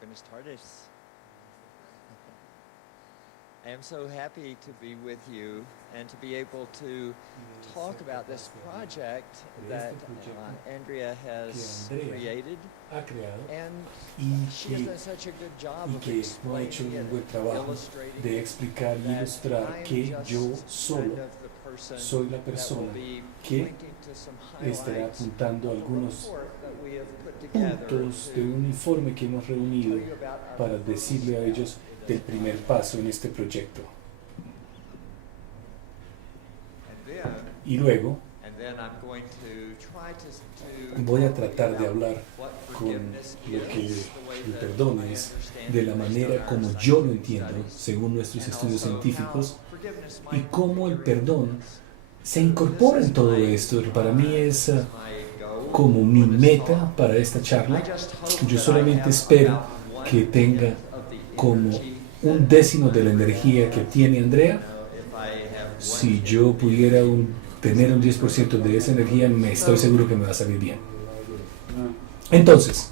Buenas tardes. I am so happy to be with you and to be able to talk about this project that Andrea has created. Ha creado And y she has done such a good job of que no ha hecho explaining un it, buen trabajo illustrating de explicar y that ilustrar I'm que just yo kind solo of the person soy la that will persona be que pointing to some estará highlights apuntando of a algunos report that we have put together puntos de to un informe que hemos reunido tell you about our para first decirle a step ellos in del this primer project. paso en este proyecto. Y And then I'm going to try to voy a talk tratar de about hablar what con forgiveness lo que is, the way el that perdón I es, understand de it la based manera on our como yo lo scientific entiendo, studies, según nuestros and estudios also científicos, how forgiveness y might cómo el figure into perdón this. se incorpora en todo esto. Para mí es como mi meta para esta charla. Yo solamente espero que tenga como un décimo de la energía que tiene Andrea. Si yo pudiera tener un 10% de esa energía, me estoy seguro que me va a salir bien. Entonces,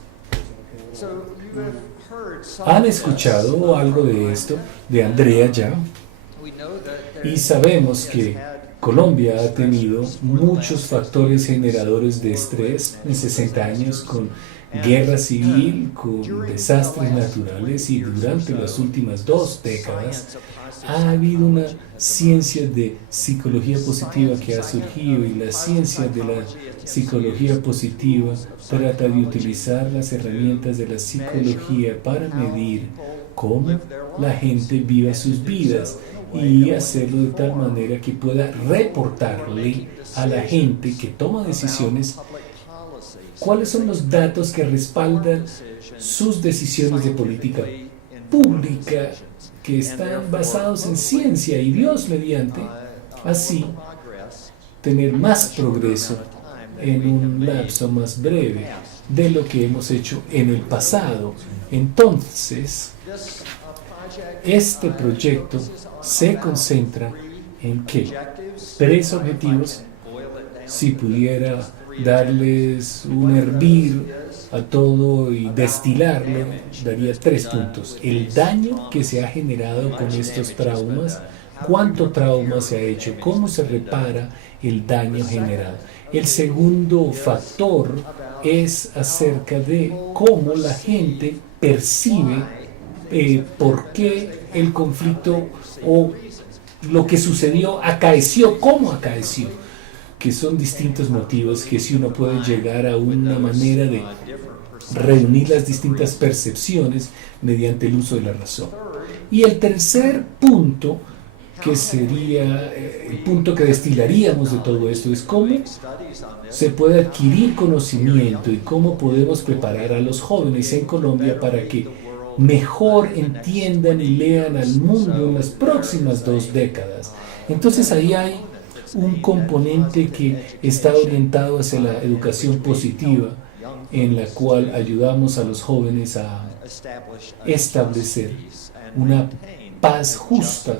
han escuchado algo de esto, de Andrea ya, y sabemos que Colombia ha tenido muchos factores generadores de estrés en 60 años, con guerra civil, con desastres naturales, y durante las últimas 2 décadas ha habido una ciencia de psicología positiva que ha surgido, y la ciencia de la psicología positiva trata de utilizar las herramientas de la psicología para medir cómo la gente vive sus vidas y hacerlo de tal manera que pueda reportarle a la gente que toma decisiones cuáles son los datos que respaldan sus decisiones de política pública, que están basados en ciencia y Dios mediante, así tener más progreso en un lapso más breve de lo que hemos hecho en el pasado. Entonces, este proyecto se concentra en ¿qué? 3 objetivos. Si pudiera darles un hervir a todo y destilarlo, daría 3 puntos. El daño que se ha generado con estos traumas, cuánto trauma se ha hecho, cómo se repara el daño generado. El segundo factor es acerca de cómo la gente percibe por qué el conflicto o lo que sucedió acaeció, cómo acaeció, que son distintos motivos que si uno puede llegar a una manera de reunir las distintas percepciones mediante el uso de la razón. Y el tercer punto, que sería el punto que destilaríamos de todo esto, es cómo se puede adquirir conocimiento y cómo podemos preparar a los jóvenes en Colombia para que mejor entiendan y lean al mundo en las próximas 2 décadas. Entonces ahí hay un componente que está orientado hacia la educación positiva, en la cual ayudamos a los jóvenes a establecer una paz justa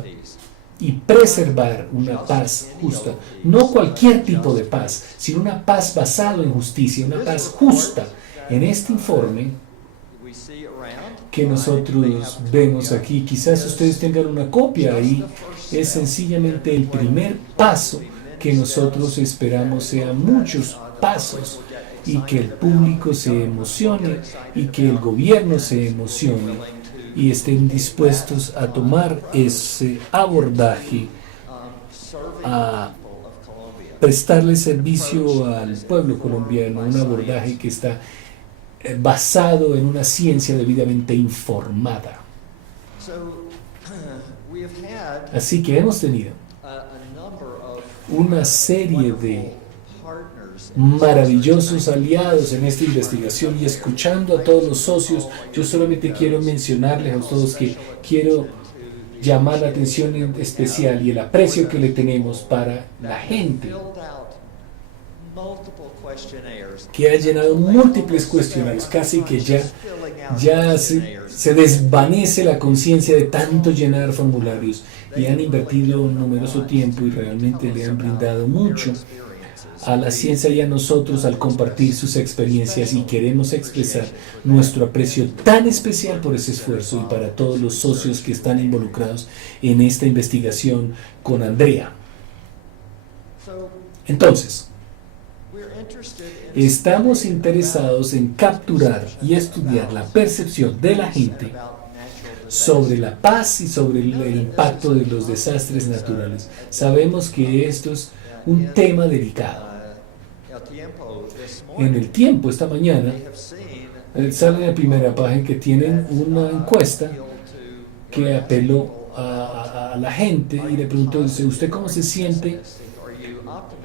y preservar una paz justa. No cualquier tipo de paz, sino una paz basada en justicia, una paz justa. En este informe que nosotros vemos aquí, quizás ustedes tengan una copia ahí, es sencillamente el primer paso que nosotros esperamos sean muchos pasos, y que el público se emocione y que el gobierno se emocione y estén dispuestos a tomar ese abordaje, a prestarle servicio al pueblo colombiano, un abordaje que está basado en una ciencia debidamente informada. Así que hemos tenido una serie de maravillosos aliados en esta investigación, y escuchando a todos los socios, yo solamente quiero mencionarles a todos que quiero llamar la atención en especial y el aprecio que le tenemos para la gente que ha llenado múltiples cuestionarios, casi que ya se desvanece la conciencia de tanto llenar formularios, y han invertido un numeroso tiempo y realmente le han brindado mucho a la ciencia y a nosotros al compartir sus experiencias, y queremos expresar nuestro aprecio tan especial por ese esfuerzo y para todos los socios que están involucrados en esta investigación con Andrea. Entonces, estamos interesados en capturar y estudiar la percepción de la gente sobre la paz y sobre el impacto de los desastres naturales. Sabemos que esto es un tema delicado. En El Tiempo, esta mañana, sale en la primera página que tienen una encuesta que apeló a la gente y le preguntó, dice, ¿usted cómo se siente?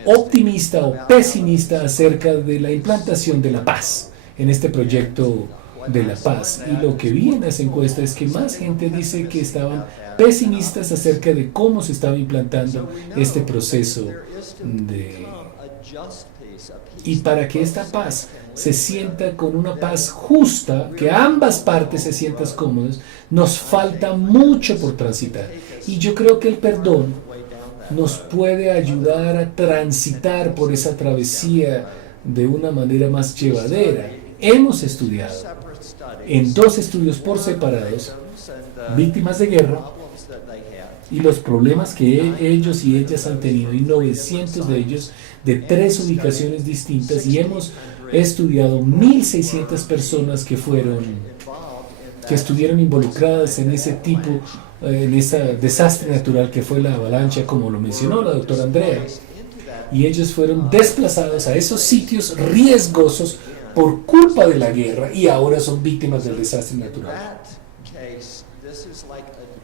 ¿Optimista o pesimista acerca de la implantación de la paz en este proyecto de la paz? Y lo que vi en esa encuesta es que más gente dice que estaban pesimistas acerca de cómo se estaba implantando este proceso y para que esta paz se sienta con una paz justa, que ambas partes se sientan cómodas, nos falta mucho por transitar. Y yo creo que el perdón nos puede ayudar a transitar por esa travesía de una manera más llevadera. Hemos estudiado en 2 estudios por separados víctimas de guerra y los problemas que ellos y ellas han tenido, y 900 de ellos de 3 ubicaciones distintas, y hemos estudiado 1.600 personas que estuvieron involucradas en ese tipo, en ese desastre natural que fue la avalancha, como lo mencionó la doctora Andrea, y ellos fueron desplazados a esos sitios riesgosos por culpa de la guerra y ahora son víctimas del desastre natural.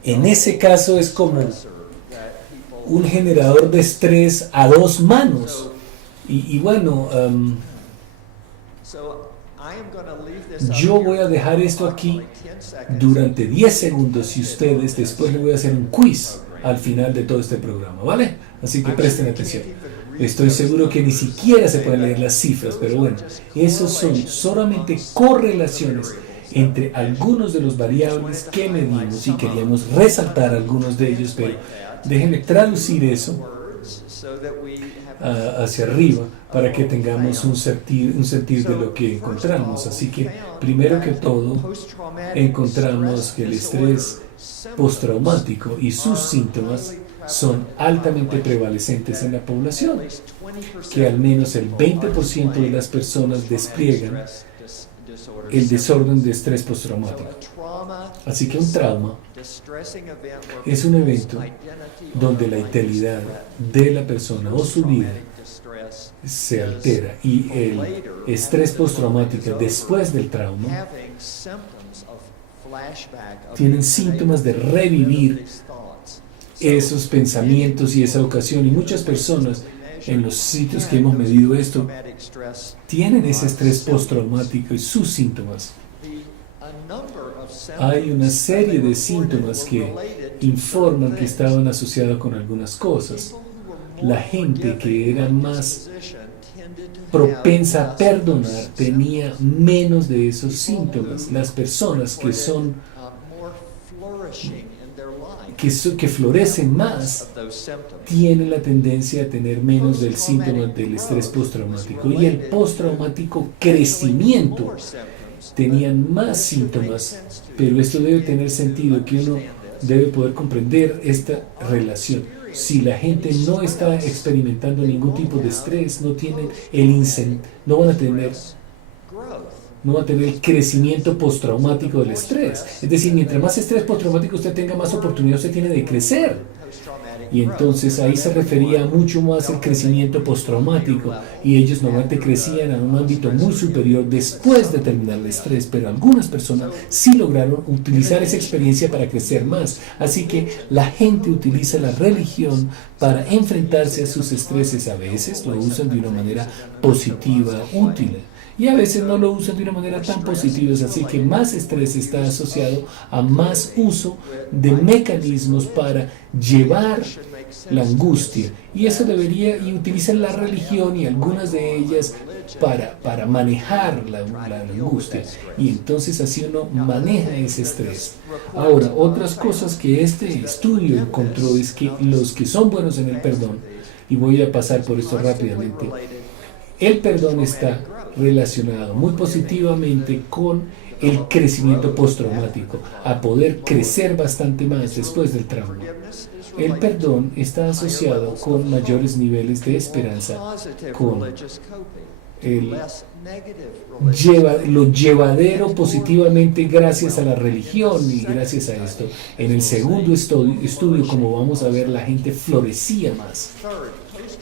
En ese caso es como un generador de estrés a 2 manos. Y bueno, yo voy a dejar esto aquí durante 10 segundos y ustedes después le voy a hacer un quiz al final de todo este programa, ¿vale? Así que presten atención. Estoy seguro que ni siquiera se pueden leer las cifras, pero bueno, esos son solamente correlaciones entre algunos de los variables que medimos y queríamos resaltar algunos de ellos, pero déjenme traducir eso hacia arriba para que tengamos un sentir de lo que encontramos. Así que primero que todo encontramos que el estrés postraumático y sus síntomas son altamente prevalecentes en la población, que al menos el 20% de las personas despliegan el desorden de estrés postraumático. Así que un trauma es un evento donde la integridad de la persona o su vida se altera, y el estrés postraumático después del trauma tienen síntomas de revivir esos pensamientos y esa ocasión, y muchas personas en los sitios que hemos medido esto tienen ese estrés postraumático y sus síntomas. Hay una serie de síntomas que informan que estaban asociados con algunas cosas. La gente que era más propensa a perdonar tenía menos de esos síntomas. Las personas que son que florecen más tienen la tendencia a tener menos del síntoma del estrés postraumático, y el postraumático crecimiento tenían más síntomas, pero esto debe tener sentido, que uno debe poder comprender esta relación. Si la gente no está experimentando ningún tipo de estrés, no van a tener el crecimiento postraumático del estrés. Es decir, mientras más estrés postraumático usted tenga, más oportunidad usted tiene de crecer. Y entonces ahí se refería mucho más al crecimiento postraumático, y ellos normalmente crecían a un ámbito muy superior después de terminar el estrés, pero algunas personas sí lograron utilizar esa experiencia para crecer más. Así que la gente utiliza la religión para enfrentarse a sus estreses. A veces lo usan de una manera positiva, útil, y a veces no lo usan de una manera tan positiva. Así que más estrés está asociado a más uso de mecanismos para llevar la angustia, y eso y utilizan la religión y algunas de ellas para manejar la angustia, y entonces así uno maneja ese estrés. Ahora, otras cosas que este estudio encontró es que los que son buenos en el perdón, y voy a pasar por esto rápidamente, El perdón está relacionado muy positivamente con el crecimiento postraumático, a poder crecer bastante más después del trauma. El perdón está asociado con mayores niveles de esperanza, con lo llevadero positivamente gracias a la religión y gracias a esto. En el segundo estudio, como vamos a ver, la gente florecía más.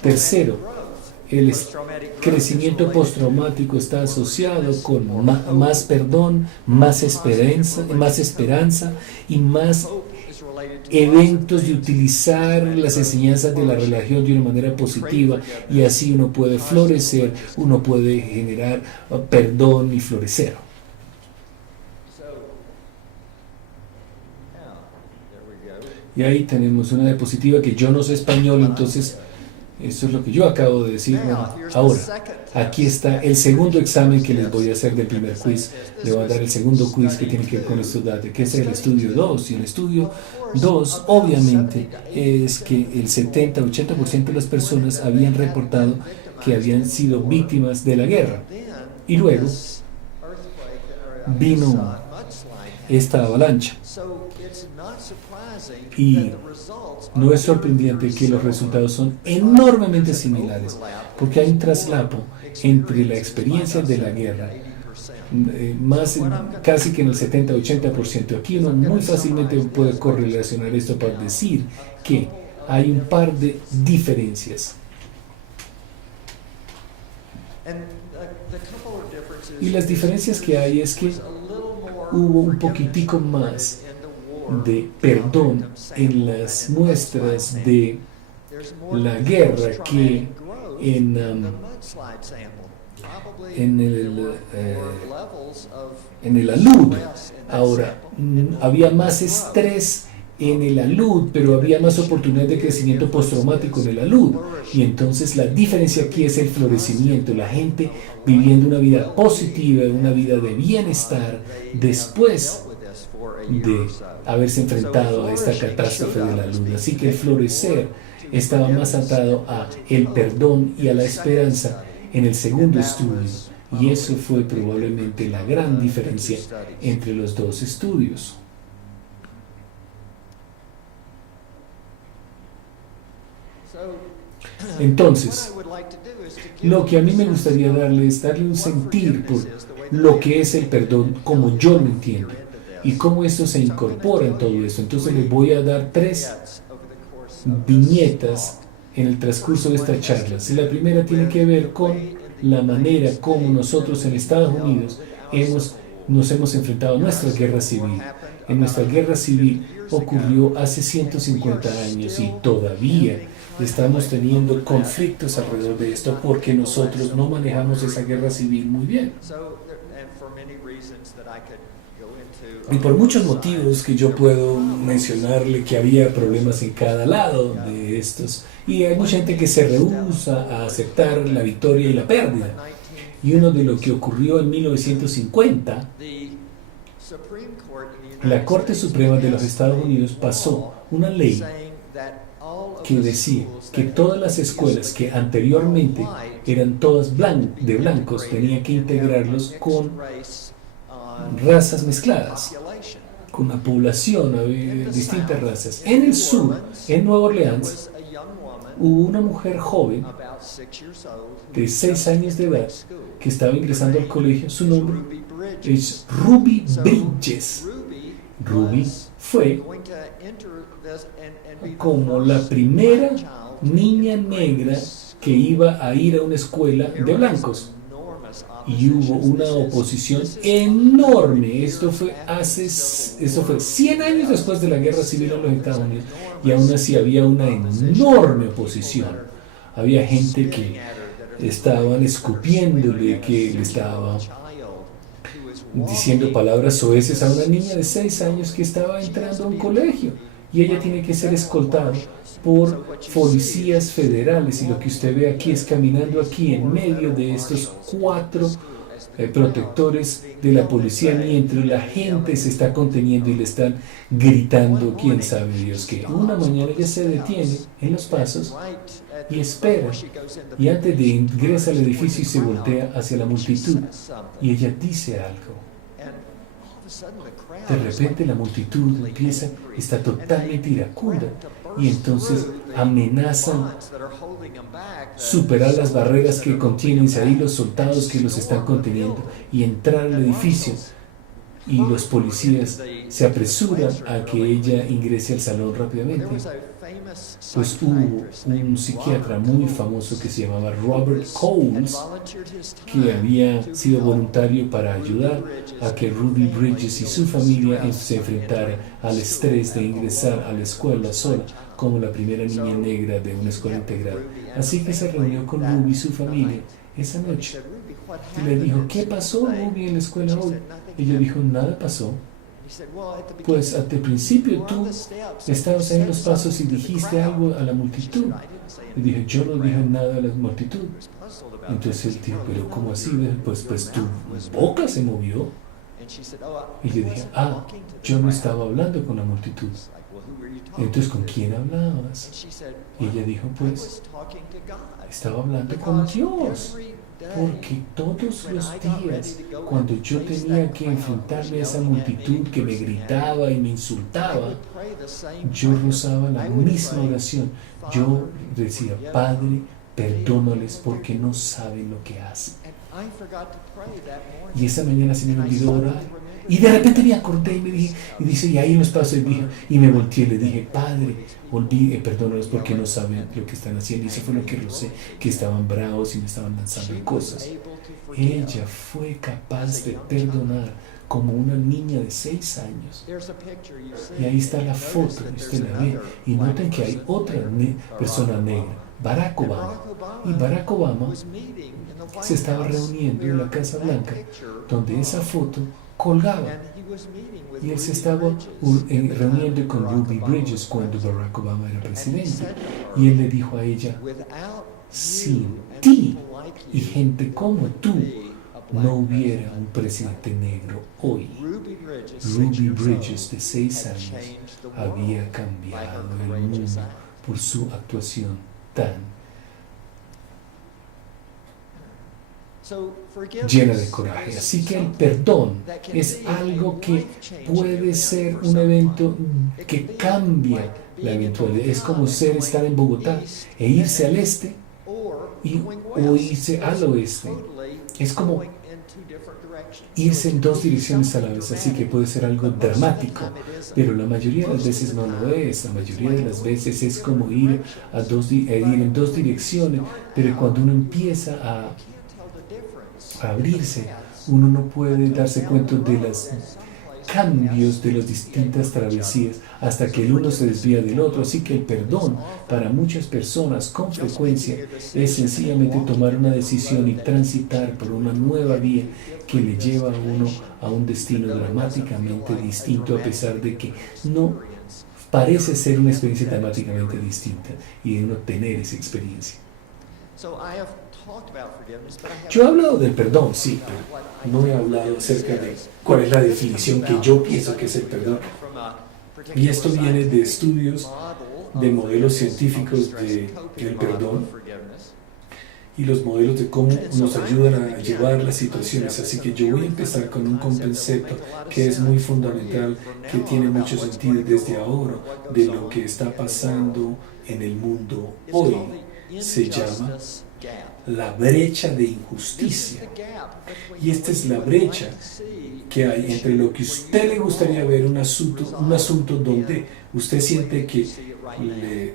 Tercero, el crecimiento postraumático está asociado con más perdón, más esperanza y más eventos de utilizar las enseñanzas de la religión de una manera positiva, y así uno puede florecer, uno puede generar perdón y florecer. Y ahí tenemos una diapositiva que yo no sé español, entonces eso es lo que yo acabo de decir. Bueno, ahora, aquí está el segundo examen que les voy a hacer del primer quiz. Le voy a dar el segundo quiz que tiene que ver con estos datos, que es el estudio 2. Y el estudio 2, obviamente, es que el 70-80% de las personas habían reportado que habían sido víctimas de la guerra. Y luego vino esta avalancha. Y no es sorprendente que los resultados son enormemente similares, porque hay un traslapo entre la experiencia de la guerra, casi que en el 70-80%. Aquí uno muy fácilmente puede correlacionar esto para decir que hay un par de diferencias. Y las diferencias que hay es que hubo un poquitico más de perdón en las muestras de la guerra que en el alud. Ahora, había más estrés en el alud, pero había más oportunidad de crecimiento postraumático en el alud. Y entonces la diferencia aquí es el florecimiento, la gente viviendo una vida positiva, una vida de bienestar después de haberse enfrentado a esta catástrofe de la luz. Así que el florecer estaba más atado a el perdón y a la esperanza en el segundo estudio, y eso fue probablemente la gran diferencia entre los dos estudios. Entonces, lo que a mí me gustaría darle es darle un sentir por lo que es el perdón como yo lo entiendo y cómo esto se incorpora en todo esto. Entonces les voy a dar 3 viñetas en el transcurso de esta charla. La primera tiene que ver con la manera como nosotros en Estados Unidos nos hemos enfrentado a nuestra guerra civil. En nuestra guerra civil ocurrió hace 150 años y todavía estamos teniendo conflictos alrededor de esto porque nosotros no manejamos esa guerra civil muy bien. Y por muchos motivos que yo puedo mencionarle, que había problemas en cada lado de estos. Y hay mucha gente que se rehúsa a aceptar la victoria y la pérdida. Y uno de lo que ocurrió en 1950, la Corte Suprema de los Estados Unidos pasó una ley que decía que todas las escuelas que anteriormente eran todas de blancos tenían que integrarlos con razas mezcladas, con una población de distintas razas. En el sur, en Nueva Orleans, hubo una mujer joven de 6 años de edad que estaba ingresando al colegio. Su nombre es Ruby Bridges. Ruby fue como la primera niña negra que iba a ir a una escuela de blancos. Y hubo una oposición enorme. Esto fue 100 años después de la guerra civil en los Estados Unidos, y aún así había una enorme oposición. Había gente que estaban escupiéndole, que le estaba diciendo palabras soeces a una niña de 6 años que estaba entrando a un colegio, y ella tiene que ser escoltada por policías federales. Y lo que usted ve aquí es caminando aquí en medio de estos 4 protectores de la policía, mientras la gente se está conteniendo y le están gritando quién sabe Dios qué. Una mañana ella se detiene en los pasos y espera. Y antes de ingresa al edificio y se voltea hacia la multitud. Y ella dice algo. De repente la multitud está totalmente iracunda. Y entonces amenazan superar las barreras que contienen ahí, los soldados que los están conteniendo, y entrar al edificio. Y los policías se apresuran a que ella ingrese al salón rápidamente. Pues hubo un psiquiatra muy famoso que se llamaba Robert Coles, que había sido voluntario para ayudar a que Ruby Bridges y su familia se enfrentaran al estrés de ingresar a la escuela sola como la primera niña negra de una escuela integral. Así que se reunió con Ruby y su familia esa noche y le dijo: ¿qué pasó, Ruby, en la escuela hoy? Ella dijo: nada pasó. Pues al principio tú estabas en los pasos y dijiste algo a la multitud. Y dije: yo no dije nada a la multitud. Entonces él dijo: ¿pero cómo así? Pues tu boca se movió. Y yo dije: yo no estaba hablando con la multitud. Entonces, ¿con quién hablabas? Y ella dijo: pues estaba hablando con Dios. Porque todos los días, cuando yo tenía que enfrentarme a esa multitud que me gritaba y me insultaba, yo rezaba la misma oración. Yo decía: Padre, perdónales porque no saben lo que hacen. Y esa mañana se me olvidó orar. Y de repente me acordé y me dije, y ahí en los pasos, y me volteé y le dije: Padre, perdónalos porque no saben lo que están haciendo. Y eso fue lo que rocé, que estaban bravos y me estaban lanzando cosas. Ella fue capaz de perdonar como una niña de 6 años. Y ahí está la foto, usted la ve, y noten que hay otra persona negra, Barack Obama. Y Barack Obama se estaba reuniendo en la Casa Blanca, donde esa foto colgaba. Y él se estaba reuniendo con Ruby Bridges cuando Barack Obama era presidente. Y él le dijo a ella: sin ti y gente como tú, no hubiera un presidente negro hoy. Ruby Bridges, de 6 años, había cambiado el mundo por su actuación tan llena de coraje. Así que el perdón es algo que puede ser un evento que cambia la eventualidad. Es como estar en Bogotá e irse al este o irse al oeste. Es como irse en 2 direcciones a la vez, así que puede ser algo dramático, pero la mayoría de las veces no lo es. La mayoría de las veces es como ir en 2 direcciones, pero cuando uno empieza a abrirse, uno no puede darse cuenta de los cambios de las distintas travesías hasta que el uno se desvía del otro. Así que el perdón para muchas personas con frecuencia es sencillamente tomar una decisión y transitar por una nueva vía que le lleva a uno a un destino dramáticamente distinto, a pesar de que no parece ser una experiencia dramáticamente distinta, y de uno tener esa experiencia. Yo he hablado del perdón, sí, pero no he hablado acerca de cuál es la definición que yo pienso que es el perdón. Y esto viene de estudios, de modelos científicos del perdón y los modelos de cómo nos ayudan a llevar las situaciones. Así que yo voy a empezar con un concepto que es muy fundamental, que tiene mucho sentido desde ahora, de lo que está pasando en el mundo hoy. Se llama la brecha de injusticia. Y esta es la brecha que hay entre lo que a usted le gustaría ver, un asunto donde usted siente que le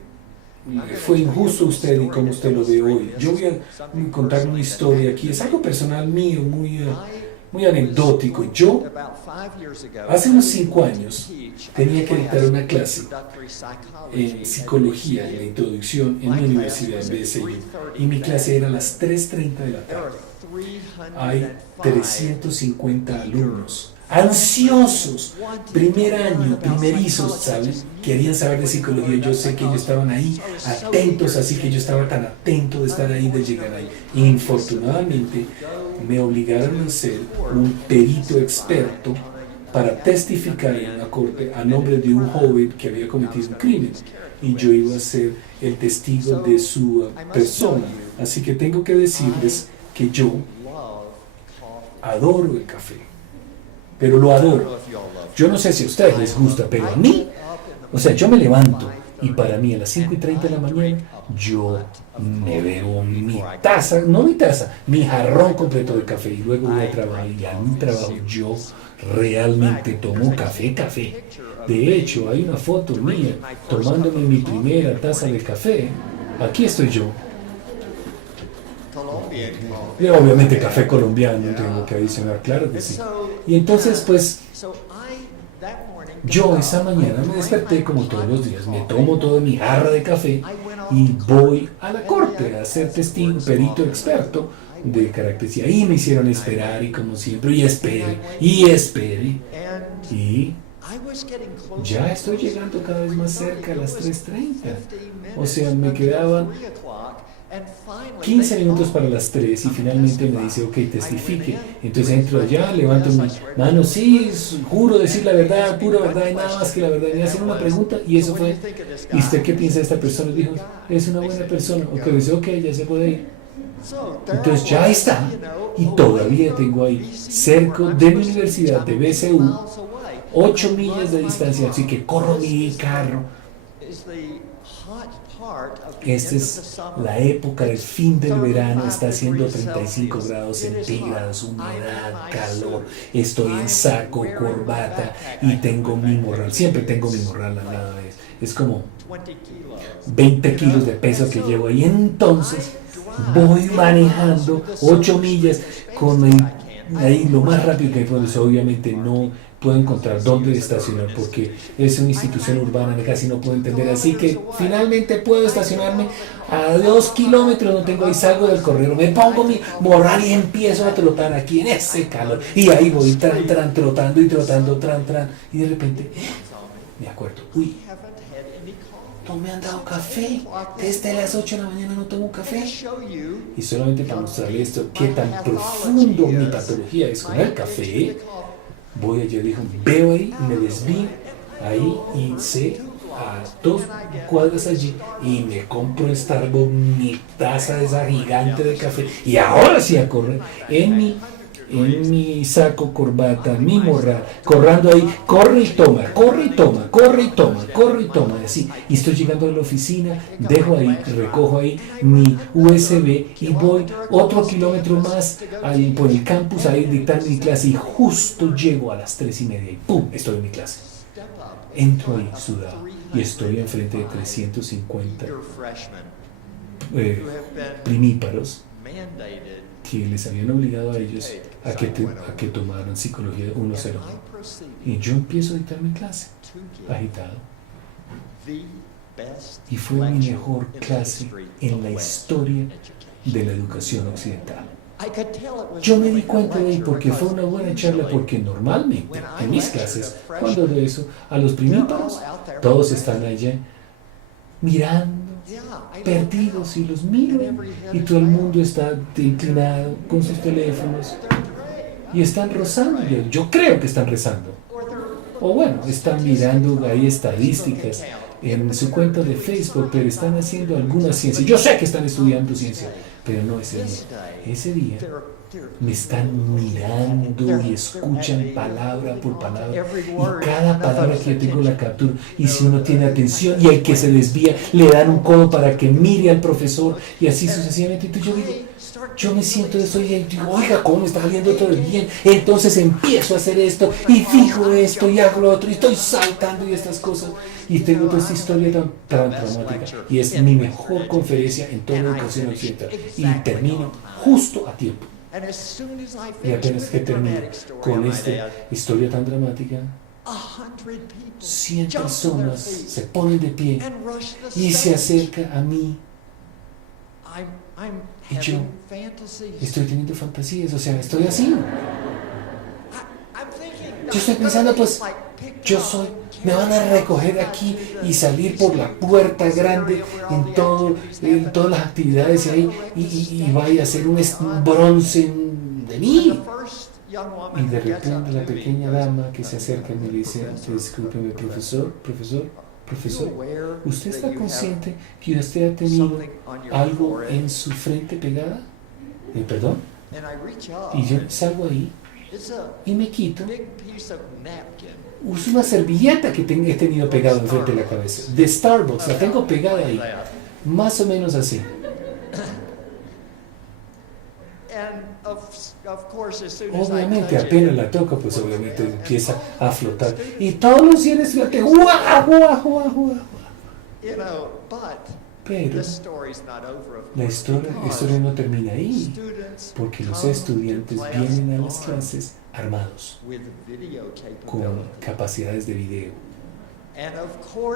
fue injusto a usted y cómo usted lo ve hoy. Yo voy a contar una historia aquí, es algo personal mío, muy anecdótico. Yo, hace unos 5 años, tenía que dictar una clase en psicología, en la introducción, en la universidad de BSU. Y mi clase era a las 3:30 de la tarde. Hay 350 alumnos, ansiosos, primer año, primerizos, ¿saben? Querían saber de psicología. Yo sé que ellos estaban ahí, atentos, así que yo estaba tan atento de estar ahí, de llegar ahí. Infortunadamente, me obligaron a ser un perito experto para testificar en una corte a nombre de un joven que había cometido un crimen y yo iba a ser el testigo de su persona. Así que tengo que decirles que yo adoro el café, pero lo adoro. Yo no sé si a ustedes les gusta, pero a mí, o sea, yo me levanto y para mí a las 5:30 de la mañana yo me bebo mi taza, no mi taza, mi jarrón completo de café y luego voy a trabajar y a mi trabajo yo realmente tomo café. De hecho, hay una foto mía tomándome mi primera taza de café. Aquí estoy yo. Y obviamente café colombiano, tengo que adicionar, claro que sí. Y entonces, pues, yo esa mañana me desperté como todos los días, me tomo toda mi jarra de café y voy a la corte a ser testigo, perito experto de caracteres. Y ahí me hicieron esperar y como siempre, y espere. Y ya estoy llegando cada vez más cerca a las 3:30. O sea, me quedaban 15 minutos para las 3 y finalmente me dice, ok, testifique. Entonces entro allá, levanto mi mano, sí, juro decir la verdad, pura verdad y nada más que la verdad. Me hacen una pregunta y eso fue, ¿y usted qué piensa de esta persona? Dijo, es una buena persona. Ok, dice, ok, ya se puede ir. Entonces ya está. Y todavía tengo ahí, cerca de mi universidad de BCU, 8 millas de distancia, así que corro mi carro. Esta es la época del fin del verano, está haciendo 35 grados centígrados, humedad, calor, estoy en saco, corbata y tengo mi morral, siempre tengo mi morral al lado de eso. Es como 20 kilos de peso que llevo ahí, entonces voy manejando 8 millas con ahí lo más rápido que puedo, obviamente no puedo encontrar dónde estacionar porque es una institución urbana que casi no puedo entender, así que finalmente puedo estacionarme a 2 kilómetros, no tengo ahí, salgo del correo, me pongo mi morral y empiezo a trotar aquí en ese calor y ahí voy trotando y trotando, y de repente me acuerdo, uy, no me han dado café, desde las 8 de la mañana no tomo café. Y solamente para mostrarle esto, qué tan profundo mi patología es con el café, voy allá, dijo, veo ahí, me desvío ahí y sé a 2 cuadras allí y me compro en Starbucks mi taza de esa gigante de café y ahora sí a correr en mi saco, corbata, mi morral, corrando ahí, corre y toma, y así. Y estoy llegando a la oficina, dejo ahí, recojo ahí mi USB y voy otro kilómetro más por el campus a ir dictando mi clase y justo llego a las 3:30 y ¡pum! Estoy en mi clase. Entro ahí sudado y estoy enfrente de 350 primíparos que les habían obligado a ellos a que tomaran psicología 101. Y yo empiezo a dictar mi clase, agitado. Y fue mi mejor clase en la historia de la educación occidental. Yo me di cuenta de ahí porque fue una buena charla, porque normalmente en mis clases, cuando de eso, a los primíparos, todos están allá mirando, perdidos y los miran y todo el mundo está inclinado con sus teléfonos y están rezando. Yo creo que están rezando, o bueno, están mirando ahí estadísticas en su cuenta de Facebook, pero están haciendo alguna ciencia. Yo sé que están estudiando ciencia, pero no ese día. Ese día me están mirando y escuchan palabra por palabra y cada palabra que yo tengo la capturo, y si uno tiene atención y el que se desvía le dan un codo para que mire al profesor y así sucesivamente. Entonces yo me siento de eso y digo, oiga, ¿cómo me está saliendo todo bien? Entonces empiezo a hacer esto y fijo esto y hago lo otro y estoy saltando y estas cosas y tengo toda esta historia tan dramática y es mi mejor conferencia en toda la educación occidental y termino justo a tiempo. Y apenas que termino con esta historia tan dramática, 100 personas se ponen de pie y se acercan a mí y yo estoy teniendo fantasías, o sea, estoy así. Yo estoy pensando, pues, me van a recoger aquí y salir por la puerta grande en todas las actividades ahí y vaya a hacer un bronce de mí. Y de repente la pequeña dama que se acerca y me dice, discúlpeme, profesor, ¿usted está consciente que usted ha tenido algo en su frente pegada? ¿Perdón? Y yo salgo ahí y me quito. Uso una servilleta que he tenido pegada enfrente de la cabeza, de Starbucks, la tengo pegada ahí, más o menos así. Obviamente, apenas la toco, pues obviamente empieza a flotar. Y todos los cienes flotan. Pero la historia no termina ahí, porque los estudiantes vienen a las clases armados, con capacidades de video.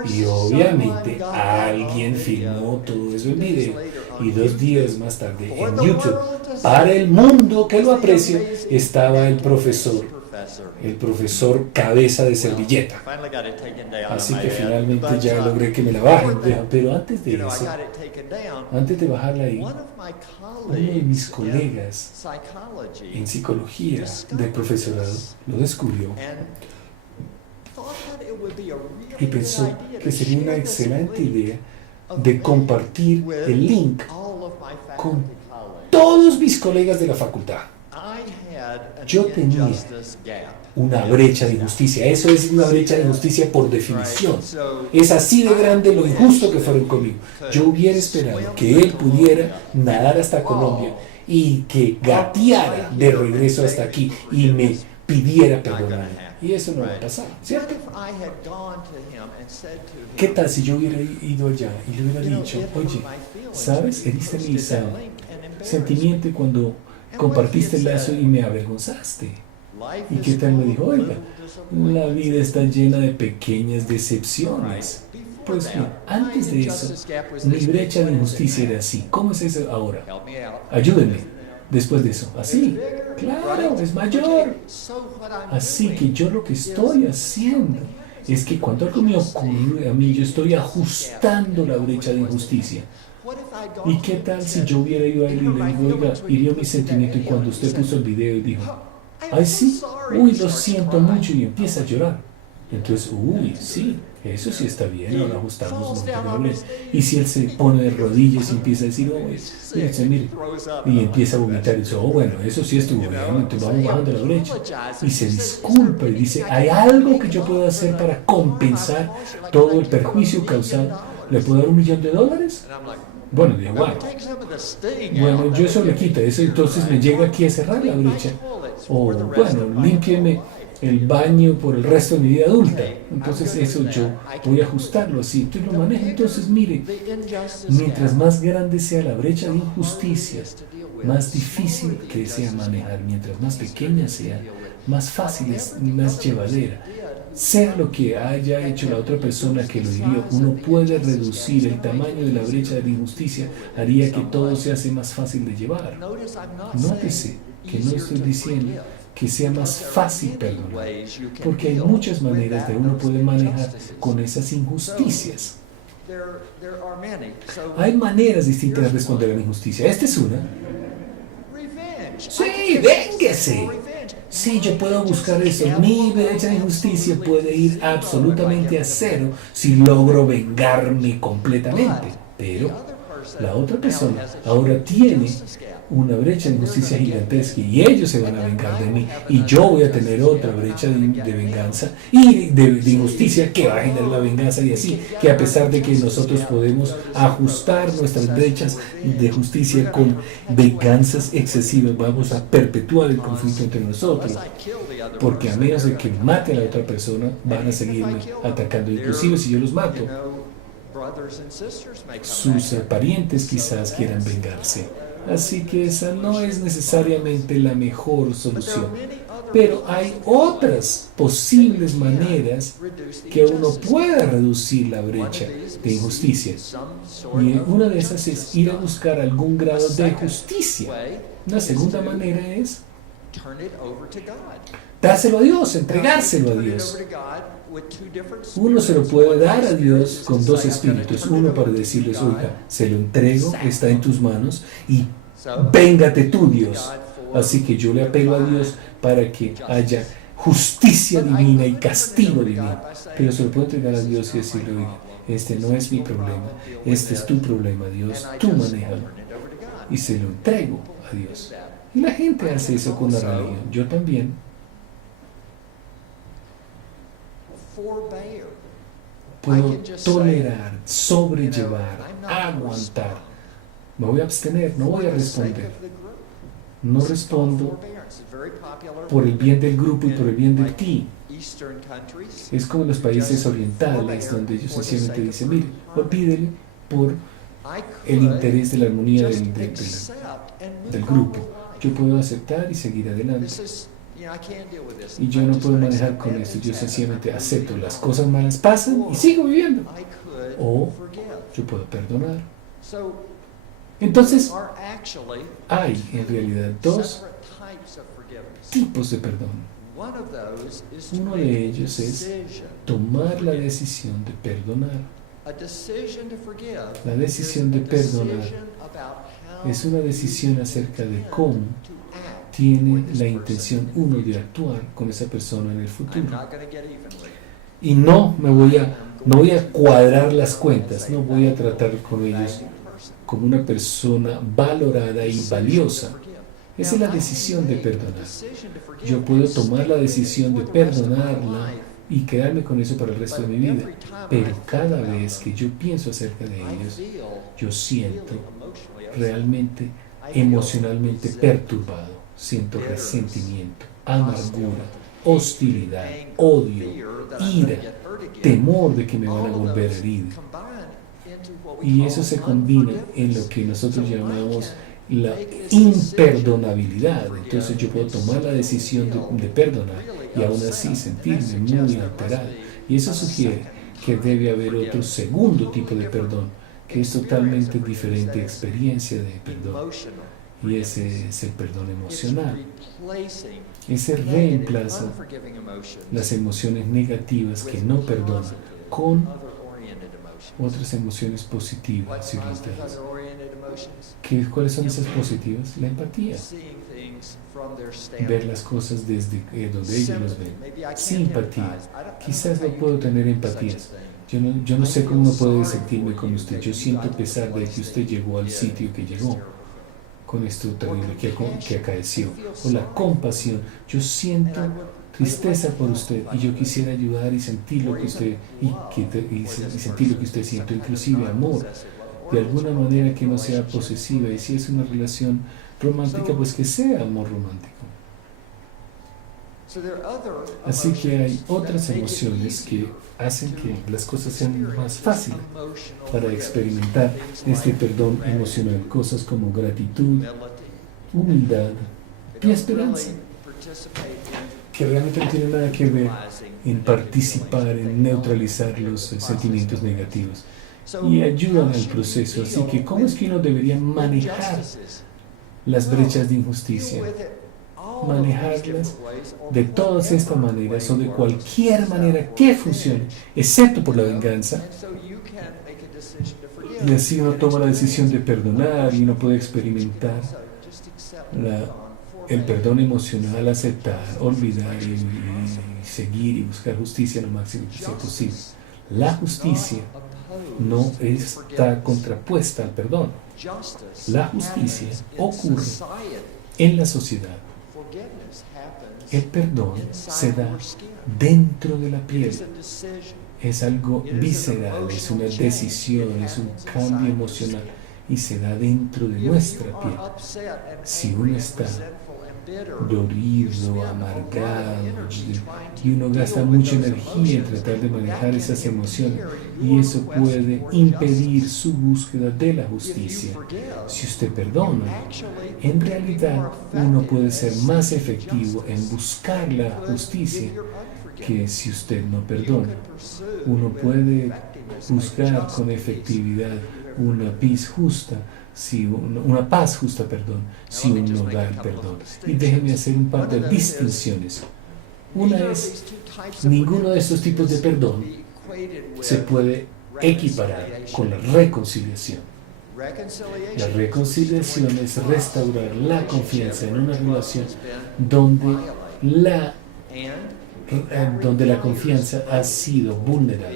Y obviamente alguien filmó todo eso en video, y 2 días más tarde en YouTube, para el mundo que lo aprecia, estaba el profesor cabeza de servilleta. Así que finalmente ya logré que me la bajen. Pero antes de eso, antes de bajarla ahí, uno de mis colegas en psicología del profesorado lo descubrió y pensó que sería una excelente idea de compartir el link con todos mis colegas de la facultad. Yo tenía una brecha de injusticia. Eso es una brecha de injusticia por definición. Es así de grande lo injusto que fueron conmigo. Yo hubiera esperado que él pudiera nadar hasta Colombia y que gateara de regreso hasta aquí y me pidiera perdón. Y eso no va a pasar, ¿cierto? ¿Qué tal si yo hubiera ido allá y le hubiera dicho, oye, ¿sabes? Heriste mi sentimiento cuando compartiste el lazo y me avergonzaste? ¿Y qué tal? Me dijo, oiga, la vida está llena de pequeñas decepciones. Pues bien, antes de eso, mi brecha de injusticia era así. ¿Cómo es eso ahora? Ayúdenme. Después de eso, así, claro, es mayor. Así que yo lo que estoy haciendo es que cuando algo me ocurre a mí, yo estoy ajustando la brecha de injusticia. ¿Y qué tal si yo hubiera ido a él y le digo, oiga, hirió mi sentimiento, y cuando usted puso el video y dijo, ay sí, uy, lo siento mucho, y empieza a llorar? Entonces, uy, sí, eso sí está bien, ahora ajustamos. Y si él se pone de rodillas y empieza a decir, oh, mire, y empieza a vomitar, y dice, oh, bueno, eso sí estuvo bien, entonces vamos bajando la brecha. Y se disculpa y dice, ¿hay algo que yo puedo hacer para compensar todo el perjuicio causado? ¿Le puedo dar $1.000.000? Bueno, digo, bueno, yo eso le quita, eso entonces me llega aquí a cerrar la brecha. O, bueno, límpieme el baño por el resto de mi vida adulta. Entonces eso yo voy a ajustarlo así. Entonces lo manejo. Entonces mire, mientras más grande sea la brecha de injusticia, más difícil que sea manejar. Mientras más pequeña sea, más fácil es, más llevadera. Sea lo que haya hecho la otra persona que lo hirió, uno puede reducir el tamaño de la brecha de la injusticia, haría que todo se hace más fácil de llevar. Nótese que no estoy diciendo que sea más fácil perdonar, porque hay muchas maneras de uno poder manejar con esas injusticias. Hay maneras distintas de responder a la injusticia. Esta es una. Sí, véngase. Sí, yo puedo buscar eso. Mi brecha de injusticia puede ir absolutamente a 0 si logro vengarme completamente. Pero la otra persona ahora tiene una brecha de injusticia gigantesca y ellos se van a vengar de mí y yo voy a tener otra brecha de venganza y de injusticia que va a generar la venganza, y así que a pesar de que nosotros podemos ajustar nuestras brechas de justicia con venganzas excesivas, vamos a perpetuar el conflicto entre nosotros, porque a menos de que mate a la otra persona van a seguirme atacando, inclusive si yo los mato sus parientes quizás quieran vengarse. Así que esa no es necesariamente la mejor solución. Pero hay otras posibles maneras que uno pueda reducir la brecha de injusticia. Y una de esas es ir a buscar algún grado de justicia. Una segunda manera es dárselo a Dios, entregárselo a Dios. Uno se lo puede dar a Dios con 2 espíritus. Uno para decirles, oiga, se lo entrego, está en tus manos, y véngate tú, Dios. Así que yo le apelo a Dios para que haya justicia divina y castigo divino. Pero se lo puedo entregar a Dios y decirle, oiga, este no es mi problema, este es tu problema, Dios, tú manéjalo. Y se lo entrego a Dios. Y la gente hace eso con la religión. Yo también. Puedo tolerar, sobrellevar, aguantar. Me voy a abstener, no voy a responder. No respondo por el bien del grupo y por el bien de ti. Es como en los países orientales, donde ellos sencillamente dicen, mire, olvídele por el interés de la armonía del grupo. Yo puedo aceptar y seguir adelante. Y yo no puedo manejar con esto. Yo sencillamente acepto, las cosas malas pasan y sigo viviendo. O yo puedo perdonar. Entonces, hay en realidad dos tipos de perdón. Uno de ellos es tomar la decisión de perdonar. La decisión de perdonar es una decisión acerca de cómo tiene la intención uno de actuar con esa persona en el futuro. Y no voy a cuadrar las cuentas, no voy a tratar con ellos como una persona valorada y valiosa. Esa es la decisión de perdonar. Yo puedo tomar la decisión de perdonarla y quedarme con eso para el resto de mi vida. Pero cada vez que yo pienso acerca de ellos, yo siento realmente emocionalmente perturbado. Siento resentimiento, amargura, hostilidad, odio, ira, temor de que me van a volver a herir. Y eso se combina en lo que nosotros llamamos la imperdonabilidad. Entonces yo puedo tomar la decisión de perdonar y aún así sentirme muy alterado. Y eso sugiere que debe haber otro segundo tipo de perdón, que es totalmente diferente experiencia de perdón. Y ese es el perdón emocional. Ese reemplaza las emociones negativas que no perdonan con otras emociones positivas y orientadas. ¿Cuáles son esas positivas? La empatía. Ver las cosas desde donde ellos los ven. Simpatía. Quizás no puedo tener empatía. Yo no sé cómo no puedo sentirme con usted. Yo siento pesar de que usted llegó al sitio que llegó con esto terrible que acaeció. O la compasión. Yo siento tristeza por usted y yo quisiera ayudar y sentir lo que usted y sentir lo que usted siente, inclusive amor, de alguna manera que no sea posesiva. Y si es una relación romántica, pues que sea amor romántico. Así que hay otras emociones que hacen que las cosas sean más fáciles para experimentar este perdón emocional. Cosas como gratitud, humildad y esperanza, que realmente no tiene nada que ver en participar, en neutralizar los sentimientos negativos y ayudan al proceso. Así que, ¿cómo es que uno debería manejar las brechas de injusticia? Manejarlas de todas estas maneras o de cualquier manera que funcione, excepto por la venganza. Y así uno toma la decisión de perdonar y uno puede experimentar el perdón emocional, aceptar, olvidar y seguir y buscar justicia lo máximo que sea posible. La justicia no está contrapuesta al perdón. La justicia ocurre en la sociedad. El perdón se da dentro de la piel. Es algo visceral, es una decisión, es un cambio emocional y se da dentro de nuestra piel. Si uno está dolido, amargado y uno gasta mucha energía en tratar de manejar esas emociones y eso puede impedir su búsqueda de la justicia. Si usted perdona, en realidad uno puede ser más efectivo en buscar la justicia que si usted no perdona. Uno puede buscar con efectividad una paz justa, si uno da el perdón. Y déjenme hacer un par de distinciones. Una es, ninguno de estos tipos de perdón se puede equiparar con la reconciliación. La reconciliación es restaurar la confianza en una relación donde la confianza ha sido vulnerada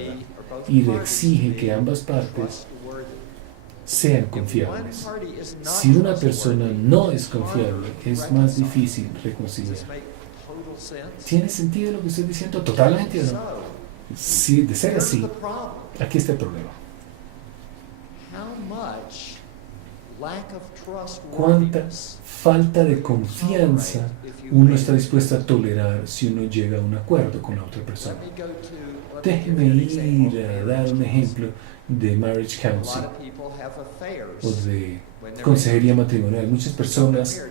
y exige que ambas partes sean confiables. Si una persona no es confiable, es más difícil reconciliar. ¿Tiene sentido lo que estoy diciendo? ¿Totalmente o no? Si de ser así, aquí está el problema. ¿Cuánta falta de confianza uno está dispuesto a tolerar si uno llega a un acuerdo con la otra persona? Déjeme ir a dar un ejemplo de marriage counseling o de consejería matrimonial. Muchas personas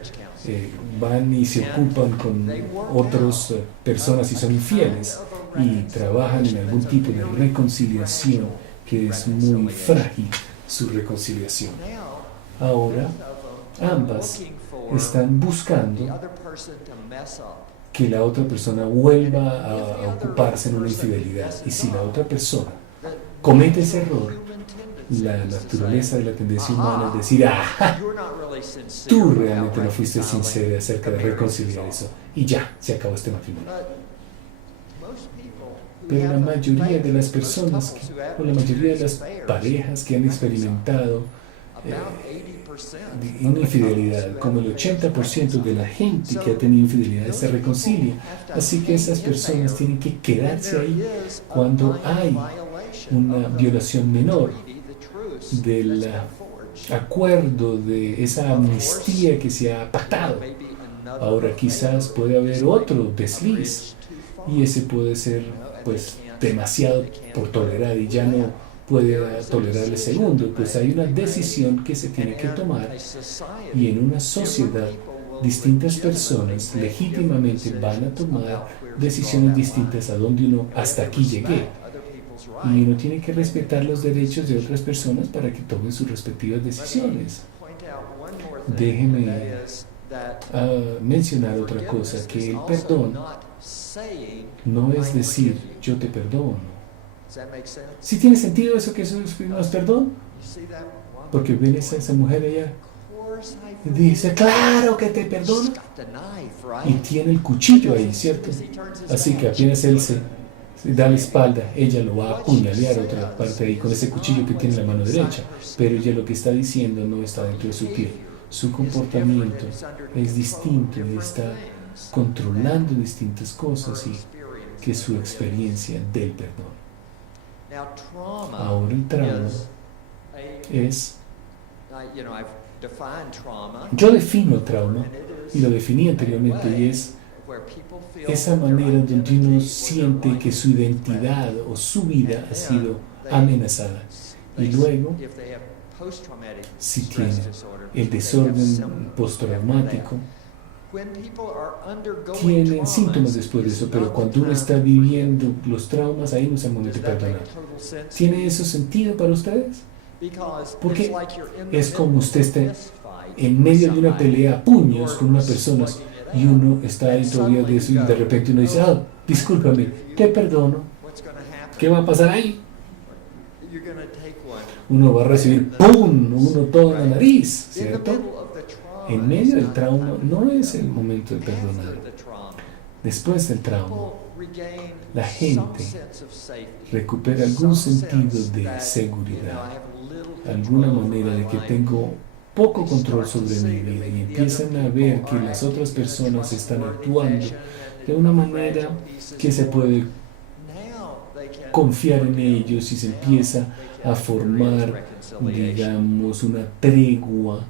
van y se ocupan con otras personas y son infieles y trabajan en algún tipo de reconciliación que es muy frágil, su reconciliación. Ahora, ambas están buscando que la otra persona vuelva a ocuparse en una infidelidad. Y si la otra persona comete ese error, la naturaleza de la tendencia humana es decir, tú realmente no fuiste sincera acerca de reconciliar eso. Y ya, se acabó este matrimonio. Pero la mayoría de las personas, o la mayoría de las parejas que han experimentado una infidelidad, como el 80% de la gente que ha tenido infidelidad se reconcilia. Así que esas personas tienen que quedarse ahí cuando hay una violación menor del acuerdo, de esa amnistía que se ha pactado. Ahora quizás puede haber otro desliz y ese puede ser pues demasiado por tolerar y ya no puede tolerar el segundo. Pues hay una decisión que se tiene que tomar y en una sociedad distintas personas legítimamente van a tomar decisiones distintas a donde uno hasta aquí llegué. Y uno tiene que respetar los derechos de otras personas para que tomen sus respectivas decisiones. Déjeme mencionar otra cosa, que el perdón no es decir yo te perdono. ¿Sí tiene sentido eso que eso no es perdón? Porque viene esa mujer allá y dice, claro que te perdono. Y tiene el cuchillo ahí, ¿cierto? Así que apenas él se da la espalda, ella lo va a apuñalear otra parte ahí con ese cuchillo que tiene en la mano derecha. Pero ella lo que está diciendo no está dentro de su piel. Su comportamiento es distinto y está controlando distintas cosas y que su experiencia del perdón. Ahora el trauma es... Yo defino trauma, y lo definí anteriormente, y es esa manera donde uno siente que su identidad o su vida ha sido amenazada. Y luego, si tiene el desorden postraumático, tienen síntomas después de eso, pero cuando uno está viviendo los traumas, ahí no es el momento de perdonar. ¿Tiene eso sentido para ustedes? Porque es como usted esté en medio de una pelea a puños con una persona y uno está ahí todavía de eso y de repente uno dice, discúlpame, te perdono. ¿Qué va a pasar ahí? Uno va a recibir ¡pum! Uno todo en la nariz, ¿cierto? En medio del trauma no es el momento de perdonar. Después del trauma, la gente recupera algún sentido de seguridad, alguna manera de que tengo poco control sobre mi vida y empiezan a ver que las otras personas están actuando de una manera que se puede confiar en ellos y se empieza a formar, digamos, una tregua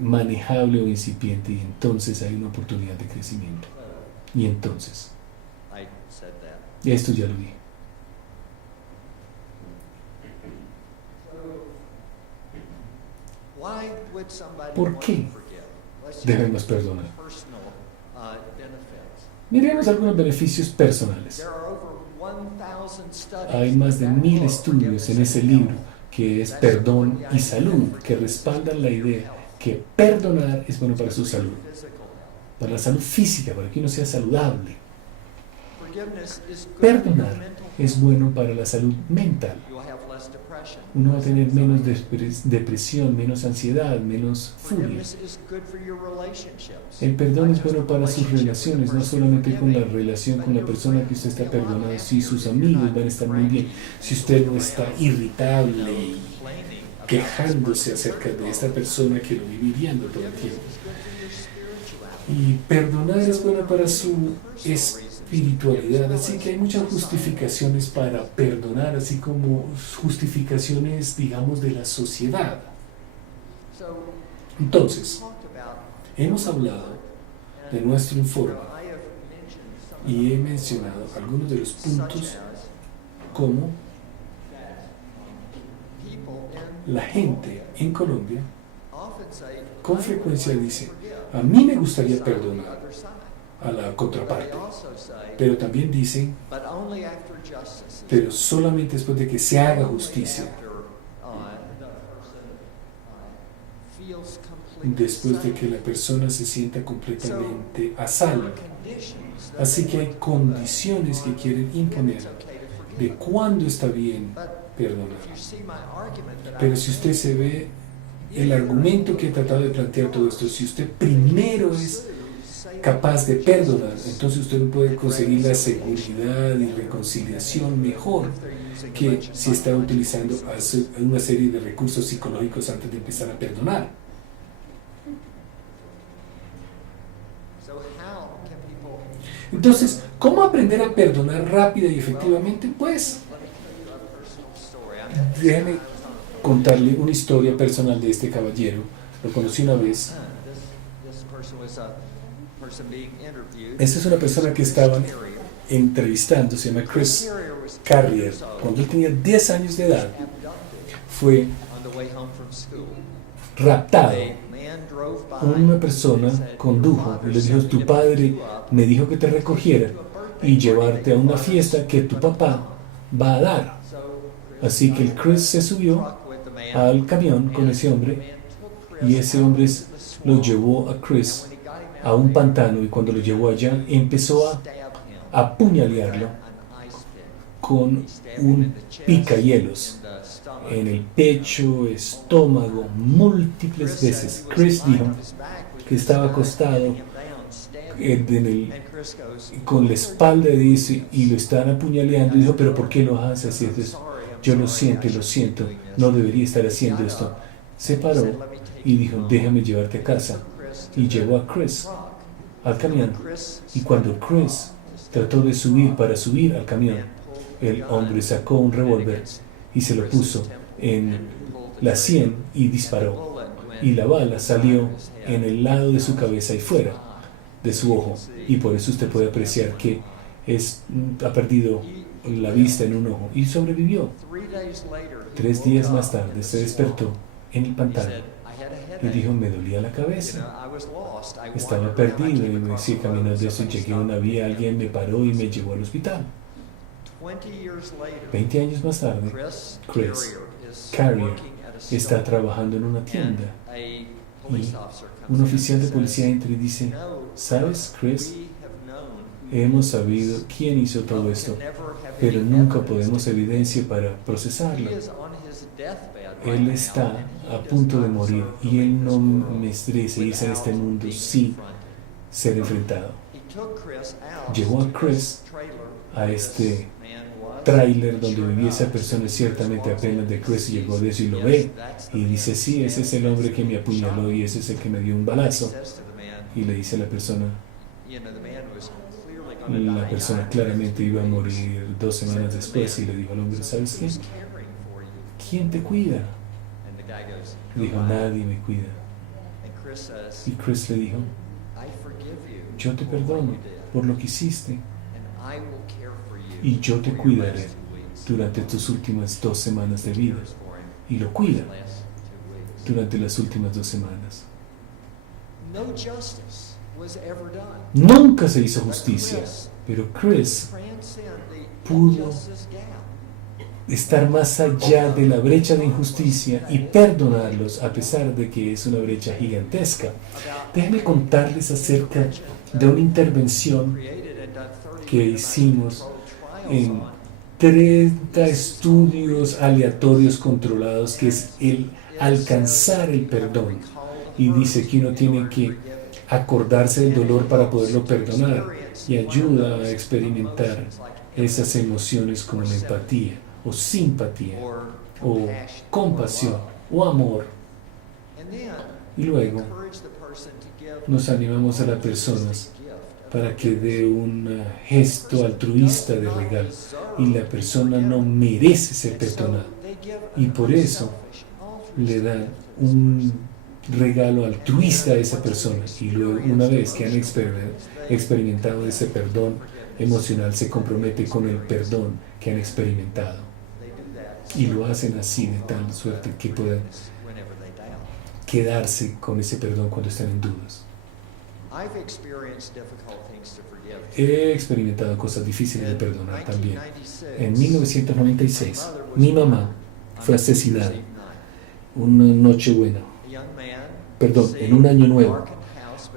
manejable o incipiente y entonces hay una oportunidad de crecimiento. Y entonces, esto ya lo dije. ¿Por qué debemos perdonar? Miremos algunos beneficios personales. Hay más de 1000 estudios en ese libro que es Perdón y Salud, que respaldan la idea que perdonar es bueno para su salud, para la salud física, para que uno sea saludable. Perdonar es bueno para la salud mental. Uno va a tener menos depresión, menos ansiedad, menos furia. El perdón es bueno para sus relaciones, no solamente con la relación con la persona que usted está perdonando. Si sus amigos van a estar muy bien, si usted no está irritable y quejándose acerca de esta persona que lo vive hiriendo todo el tiempo. Y perdonar es bueno para su espiritualidad, así que hay muchas justificaciones para perdonar, así como justificaciones, digamos, de la sociedad. Entonces, hemos hablado de nuestro informe y he mencionado algunos de los puntos como la gente en Colombia con frecuencia dice: a mí me gustaría perdonar a la contraparte, pero también dicen: pero solamente después de que se haga justicia, después de que la persona se sienta completamente a salvo. Así que hay condiciones que quieren imponer de cuándo está bien perdonar. Pero si usted se ve el argumento que he tratado de plantear todo esto, si usted primero es capaz de perdonar, entonces usted no puede conseguir la seguridad y reconciliación mejor que si está utilizando una serie de recursos psicológicos antes de empezar a perdonar. Entonces, ¿cómo aprender a perdonar rápida y efectivamente? Pues, déjeme contarle una historia personal de este caballero. Lo conocí una vez. Esta es una persona que estaban entrevistando, se llama Chris Carrier. Cuando él tenía 10 años de edad, fue raptado. Una persona condujo y le dijo: tu padre me dijo que te recogiera y llevarte a una fiesta que tu papá va a dar. Así que el Chris se subió al camión con ese hombre y ese hombre lo llevó a Chris a un pantano, y cuando lo llevó allá empezó a apuñalearlo con un picahielos en el pecho, estómago, múltiples veces. Chris dijo que estaba acostado con la espalda de ese y lo estaban apuñaleando, y dijo: pero ¿por qué lo haces así? Entonces, yo lo siento, no debería estar haciendo esto. Se paró y dijo: déjame llevarte a casa, y llevó a Chris al camión, y cuando Chris trató de subir para subir al camión, el hombre sacó un revólver y se lo puso en la sien y disparó, y la bala salió en el lado de su cabeza y fuera de su ojo, y por eso usted puede apreciar que ha perdido la vista en un ojo, y sobrevivió. 3 días más tarde se despertó en el pantano y dijo: me dolía la cabeza, estaba perdido, y me decía caminando de eso, llegué a una vía, alguien me paró y me llevó al hospital. 20 años más tarde, Chris Carrier está trabajando en una tienda y un oficial de policía entra y dice: ¿sabes, Chris? Hemos sabido quién hizo todo esto, pero nunca podemos evidencia para procesarlo. Él está a punto de morir y él no merece irse a este mundo sin ser enfrentado. Llevó a Chris a este tráiler donde vivía esa persona, ciertamente apenas de Chris llegó de eso y lo ve y dice: sí, ese es el hombre que me apuñaló y ese es el que me dio un balazo. Y le dice a la persona claramente iba a morir 2 semanas después, y le dijo al hombre: ¿sabes qué? ¿Quién te cuida? Dijo: nadie me cuida. Y Chris le dijo: yo te perdono por lo que hiciste y yo te cuidaré durante tus últimas 2 semanas de vida. Y lo cuida durante las últimas 2 semanas. Nunca se hizo justicia, pero Chris pudo estar más allá de la brecha de injusticia y perdonarlos a pesar de que es una brecha gigantesca. Déjenme contarles acerca de una intervención que hicimos en 30 estudios aleatorios controlados, que es el alcanzar el perdón. Y dice que uno tiene que acordarse del dolor para poderlo perdonar, y ayuda a experimentar esas emociones como la empatía, o simpatía, o compasión, o amor. Y luego nos animamos a las personas para que dé un gesto altruista de regalo, y la persona no merece ser perdonada, y por eso le dan un regalo altruista a esa persona, y luego, una vez que han experimentado ese perdón emocional, se compromete con el perdón que han experimentado, y lo hacen así de tal suerte que puedan quedarse con ese perdón cuando están en dudas. He experimentado cosas difíciles de perdonar también. En 1996, mi mamá fue asesinada una Nochebuena, en un año nuevo.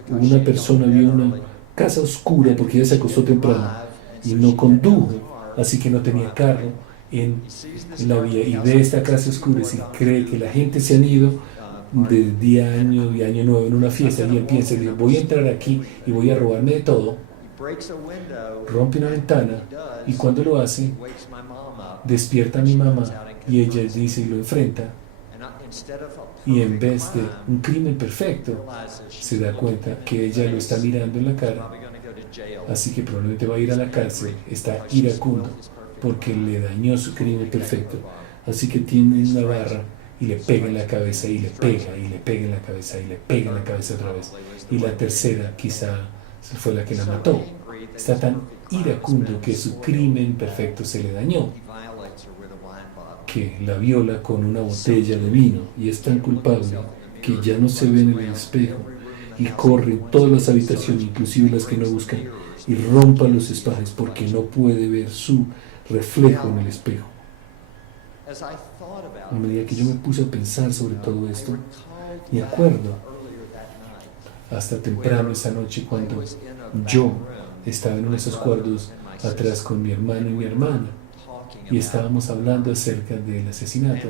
Una persona vio una casa oscura porque ella se acostó temprano y no condujo, así que no tenía carro en la vía, y ve esta casa oscura y cree que la gente se han ido de día año y año nuevo en una fiesta, y él piensa, voy a entrar aquí y voy a robarme de todo. Rompe una ventana, y cuando lo hace despierta a mi mamá, y ella dice y lo enfrenta, y en vez de un crimen perfecto se da cuenta que ella lo está mirando en la cara, así que probablemente va a ir a la cárcel. Está iracundo porque le dañó su crimen perfecto, así que tiene una barra y le pega en la cabeza, y le pega, y le pega en la cabeza, y le pega en la cabeza otra vez, y la tercera quizá fue la que la mató. Está tan iracundo que su crimen perfecto se le dañó, que la viola con una botella de vino, y es tan culpable que ya no se ve en el espejo, y corre en todas las habitaciones, inclusive las que no buscan, y rompa los espajes porque no puede ver su reflejo en el espejo. A medida que yo me puse a pensar sobre todo esto, me acuerdo hasta temprano esa noche cuando yo estaba en uno de esos cuartos atrás con mi hermano y mi hermana, y estábamos hablando acerca del asesinato,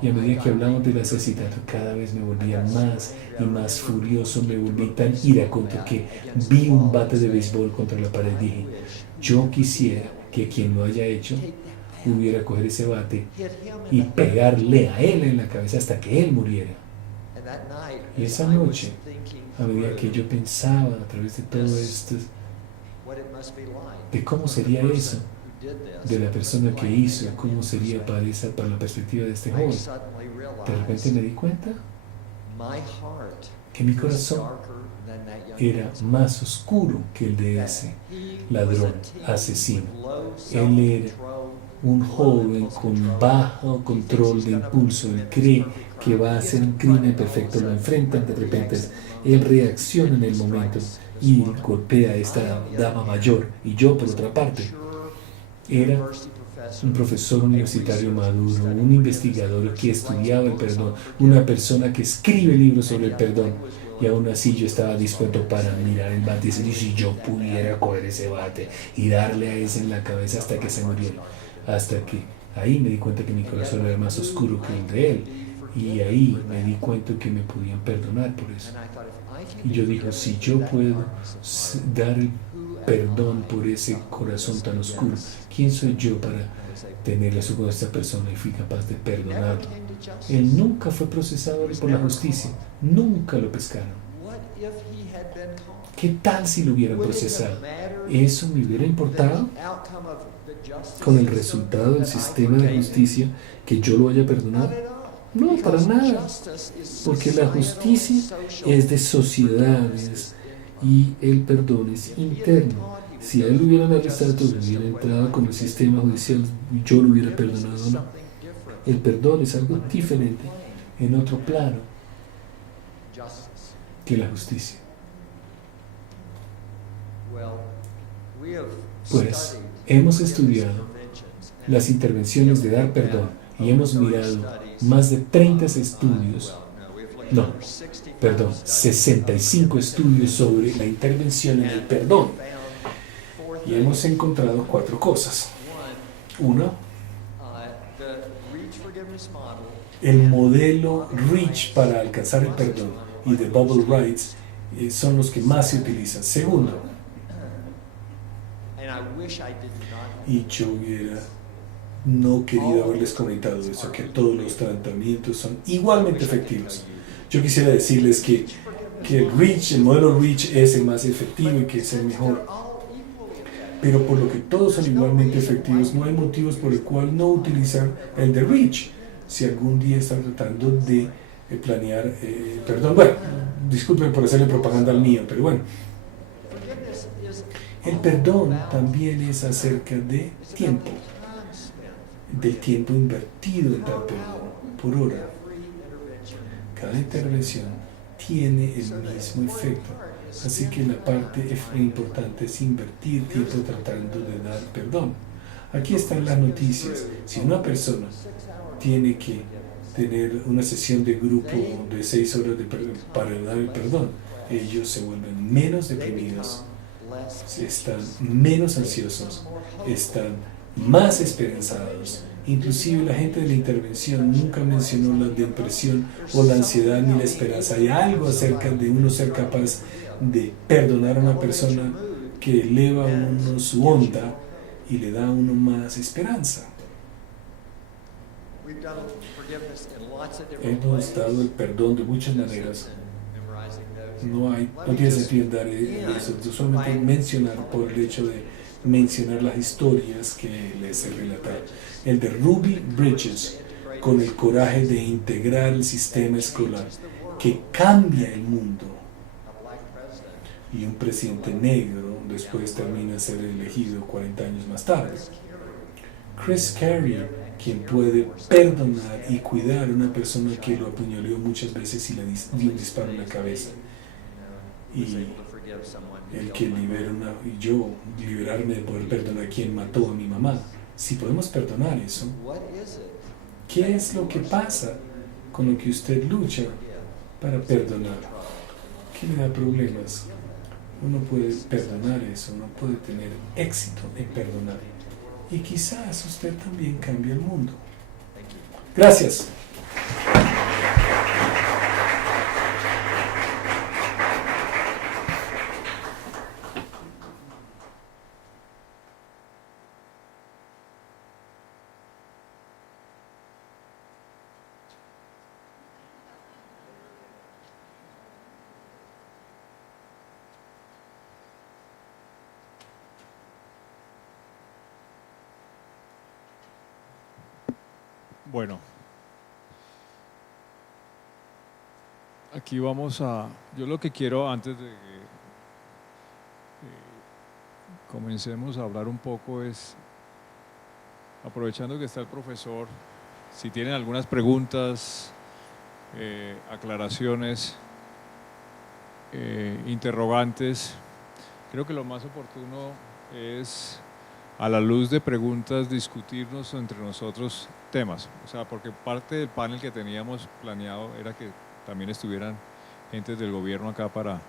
y a medida que hablamos del asesinato cada vez me volvía más y más furioso, me volví tan iracundo que vi un bate de béisbol contra la pared y dije, yo quisiera que quien lo haya hecho pudiera coger ese bate y pegarle a él en la cabeza hasta que él muriera. Y esa noche, a medida que yo pensaba a través de todo esto, de cómo sería eso, de la persona que hizo, cómo sería para la perspectiva de este joven, de repente me di cuenta que mi corazón era más oscuro que el de ese ladrón asesino. Él era un joven con bajo control de impulso. Él cree que va a hacer un crimen perfecto, lo enfrentan, de repente él reacciona en el momento y golpea a esta dama mayor. Y yo, por otra parte, era un profesor universitario maduro, un investigador que estudiaba el perdón, una persona que escribe libros sobre el perdón, y aún así yo estaba dispuesto para mirar el bate y decir, si yo pudiera coger ese bate y darle a ese en la cabeza hasta que se muriera. Hasta que ahí me di cuenta que mi corazón era más oscuro que el de él, y ahí me di cuenta que me podían perdonar por eso. Y yo dije, si yo puedo dar el perdón por ese corazón tan oscuro, ¿quién soy yo para tener eso con esta persona? Y fui capaz de perdonarlo. Él nunca fue procesado por la justicia, nunca lo pescaron. ¿Qué tal si lo hubieran procesado? ¿Eso me hubiera importado con el resultado del sistema de justicia que yo lo haya perdonado? No, para nada, porque la justicia es de sociedades y el perdón es interno. Si a él lo hubieran arrestado, hubiera entrado con el sistema judicial, yo lo hubiera perdonado o no. El perdón es algo diferente, en otro plano, que la justicia. Pues hemos estudiado las intervenciones de dar perdón y hemos mirado más de 30 estudios, 65 estudios sobre la intervención en el perdón, y hemos encontrado 4 cosas. Uno, el modelo REACH para alcanzar el perdón y The Bubble Rights son los que más se utilizan. Segundo, y yo hubiera no querido haberles comentado eso, que todos los tratamientos son igualmente efectivos. Yo quisiera decirles que el REACH, el modelo REACH es el más efectivo y que es el mejor. Pero por lo que todos son igualmente efectivos, no hay motivos por el cual no utilizar el de REACH. Si algún día están tratando de planear, perdón, bueno, disculpen por hacerle propaganda al mío, pero bueno. El perdón también es acerca de tiempo, del tiempo invertido en dar perdón por hora. Cada intervención tiene el mismo efecto, así que la parte importante es invertir tiempo tratando de dar perdón. Aquí están las noticias. Si una persona tiene que tener una sesión de grupo de 6 horas para dar el perdón, ellos se vuelven menos deprimidos, están menos ansiosos, están más esperanzados. Inclusive la gente de la intervención nunca mencionó la depresión o la ansiedad ni la esperanza. Hay algo acerca de uno ser capaz de perdonar a una persona que eleva a uno su onda y le da a uno más esperanza. Hemos dado el perdón de muchas maneras. No tiene sentido dar eso, solamente mencionar por el hecho de mencionar las historias que les he relatado. El de Ruby Bridges, con el coraje de integrar el sistema escolar que cambia el mundo, y un presidente negro después termina de ser elegido 40 años más tarde. Chris Carrier, quien puede perdonar y cuidar a una persona que lo apuñaleó muchas veces y le dio un disparo en la cabeza. Y el que liberarme de poder perdonar a quien mató a mi mamá. Si podemos perdonar eso, ¿qué es lo que pasa con lo que usted lucha para perdonar? ¿Qué le da problemas? Uno puede perdonar eso, uno puede tener éxito en perdonar. Y quizás usted también cambie el mundo. Gracias. Bueno, aquí vamos yo lo que quiero antes de que comencemos a hablar un poco es, aprovechando que está el profesor, si tienen algunas preguntas, aclaraciones, interrogantes, creo que lo más oportuno es, a la luz de preguntas, discutirnos entre nosotros temas, o sea, porque parte del panel que teníamos planeado era que también estuvieran gentes del gobierno acá para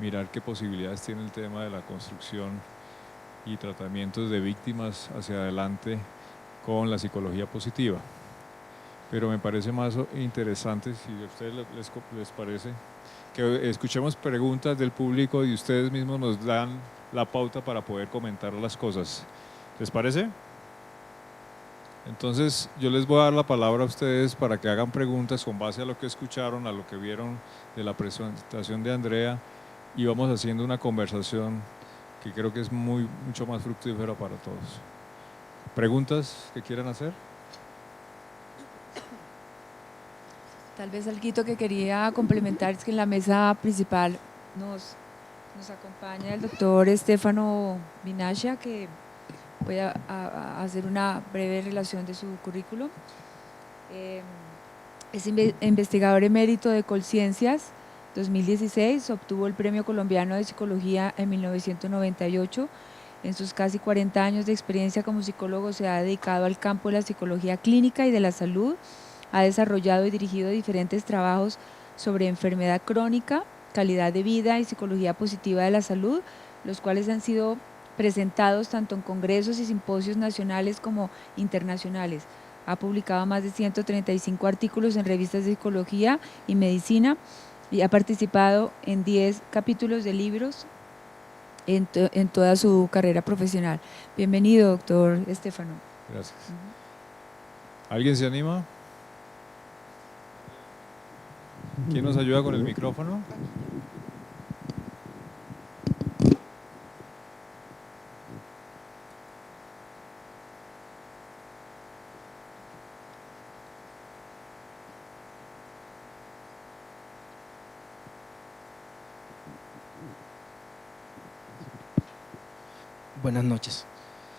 mirar qué posibilidades tiene el tema de la construcción y tratamientos de víctimas hacia adelante con la psicología positiva. Pero me parece más interesante, si a ustedes les parece, que escuchemos preguntas del público y ustedes mismos nos dan la pauta para poder comentar las cosas. ¿Les parece? Entonces yo les voy a dar la palabra a ustedes para que hagan preguntas con base a lo que escucharon, a lo que vieron de la presentación de Andrea, y vamos haciendo una conversación que creo que es mucho más fructífera para todos. ¿Preguntas que quieran hacer? Tal vez algo que quería complementar es que en la mesa principal nos acompaña el doctor Stefano Vinascia, que voy a hacer una breve relación de su currículum. Es investigador emérito de Colciencias 2016, obtuvo el Premio Colombiano de Psicología en 1998. En sus casi 40 años de experiencia como psicólogo se ha dedicado al campo de la psicología clínica y de la salud. Ha desarrollado y dirigido diferentes trabajos sobre enfermedad crónica, calidad de vida y psicología positiva de la salud, los cuales han sido presentados tanto en congresos y simposios nacionales como internacionales. Ha publicado más de 135 artículos en revistas de psicología y medicina y ha participado en 10 capítulos de libros en toda su carrera profesional. Bienvenido, doctor Estefano. Gracias. ¿Alguien se anima? ¿Quién nos ayuda con el micrófono? Buenas noches.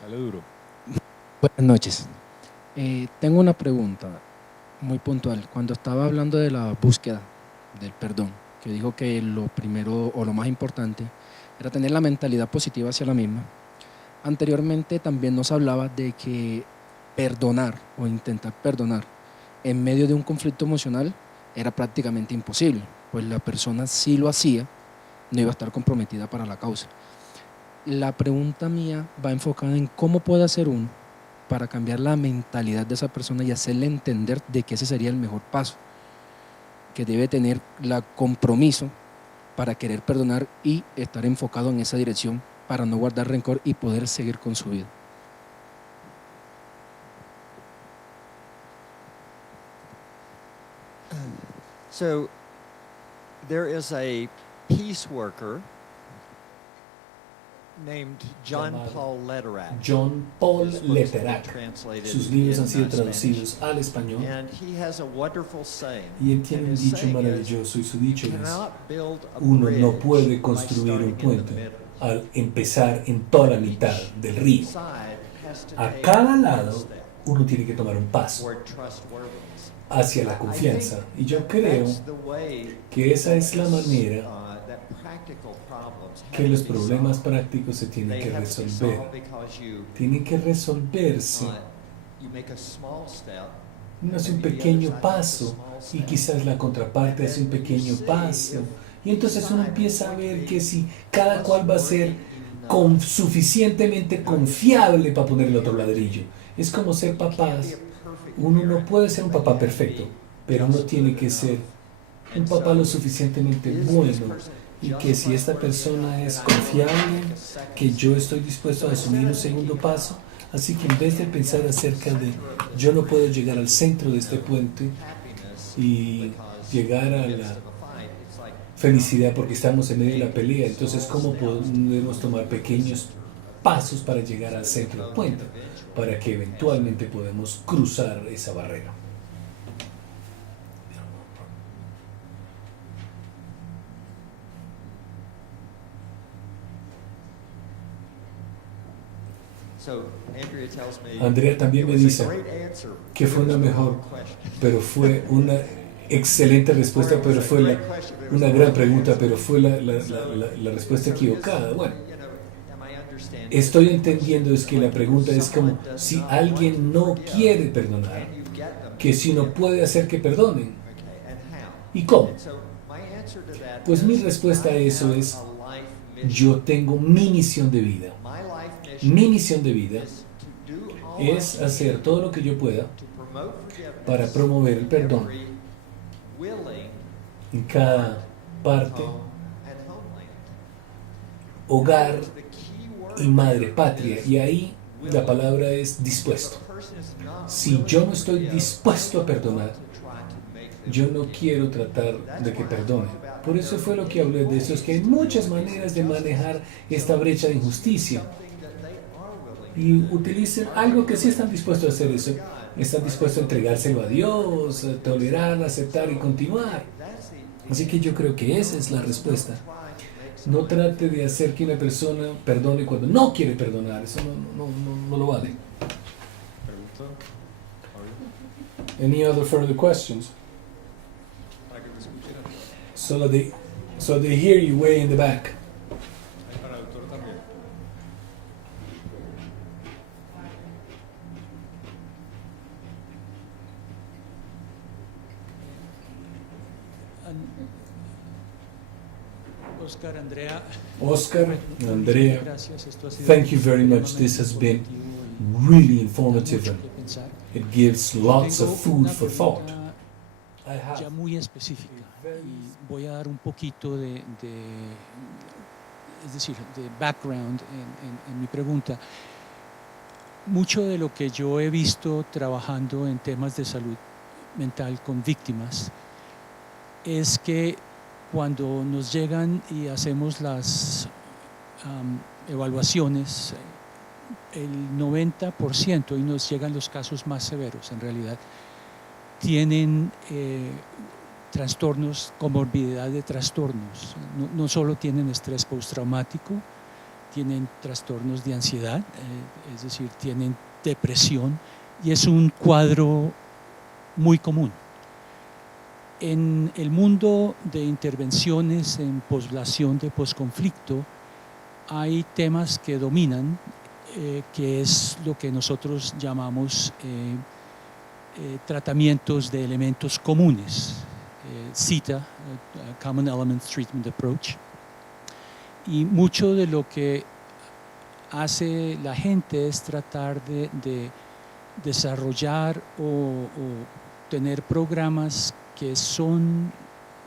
Dale duro. Buenas noches. Tengo una pregunta muy puntual. Cuando estaba hablando de la búsqueda del perdón, que dijo que lo primero o lo más importante era tener la mentalidad positiva hacia la misma, anteriormente también nos hablaba de que perdonar o intentar perdonar en medio de un conflicto emocional era prácticamente imposible, pues la persona si lo hacía no iba a estar comprometida para la causa. La pregunta mía va enfocada en cómo puede hacer uno para cambiar la mentalidad de esa persona y hacerle entender de que ese sería el mejor paso, que debe tener el compromiso para querer perdonar y estar enfocado en esa dirección para no guardar rencor y poder seguir con su vida. So there is a peace worker named John Paul Lederach. John Paul His books have been Lederach. translated Sus libros han in, sido Spanish. traducidos al español And he has a wonderful saying. y él tiene And un his dicho saying is, maravilloso y su dicho "You es: cannot build a uno no bridge puede by construir un starting in the puente middle. al empezar en toda la mitad del río. Each side has to A take cada one lado step uno tiene que tomar un paso toward trustworthiness. hacia la confianza. Y yo creo That's the way que esa es la manera that practical problems have que los to be problemas solved. prácticos se tienen They que have to be resolver. solved because Tienen que resolverse. you make a small step. Uno hace un pequeño paso y quizás la contraparte hace un pequeño paso. Y entonces uno empieza a ver que si cada cual va a ser suficientemente confiable para poner el otro ladrillo. Es como ser papás. Uno no puede ser un papá perfecto, pero uno tiene que ser un papá lo suficientemente bueno y que si esta persona es confiable, que yo estoy dispuesto a asumir un segundo paso. Así que en vez de pensar acerca de yo no puedo llegar al centro de este puente y llegar a la felicidad porque estamos en medio de la pelea, entonces ¿cómo podemos tomar pequeños pasos para llegar al centro del puente, para que eventualmente podamos cruzar esa barrera? Andrea también me dice que fue una mejor, pero fue una excelente respuesta, pero fue una gran pregunta, pero fue la respuesta equivocada. Bueno, estoy entendiendo es que la pregunta es como si alguien no quiere perdonar, que si no puede hacer que perdonen. ¿Y cómo? Pues mi respuesta a eso es: yo tengo mi misión de vida. Mi misión de vida es hacer todo lo que yo pueda para promover el perdón en cada parte, hogar y madre patria. Y ahí la palabra es dispuesto. Si yo no estoy dispuesto a perdonar, yo no quiero tratar de que perdone. Por eso fue lo que hablé de eso, es que hay muchas maneras de manejar esta brecha de injusticia. Y utilicen algo que sí están dispuestos a hacer eso. Están dispuestos a entregárselo a Dios, a tolerar, a aceptar y continuar. Así que yo creo que esa es la respuesta. No trate de hacer que una persona perdone cuando no quiere perdonar. Eso no lo vale. Any other further questions? So they hear you way in the back. Oscar, Andrea, thank you very much. This has been really informative and it gives lots of food for thought. Ya muy específica y voy a dar un poquito es decir, de background en mi pregunta. Mucho de lo que yo he visto trabajando en temas de salud mental con víctimas es que cuando nos llegan y hacemos las evaluaciones, el 90%, y nos llegan los casos más severos en realidad, tienen trastornos, comorbilidad de trastornos. No solo tienen estrés postraumático, tienen trastornos de ansiedad, es decir, tienen depresión, y es un cuadro muy común. En el mundo de intervenciones en población de posconflicto hay temas que dominan, que es lo que nosotros llamamos tratamientos de elementos comunes, CETA, Common Elements Treatment Approach. Y mucho de lo que hace la gente es tratar de desarrollar o tener programas que son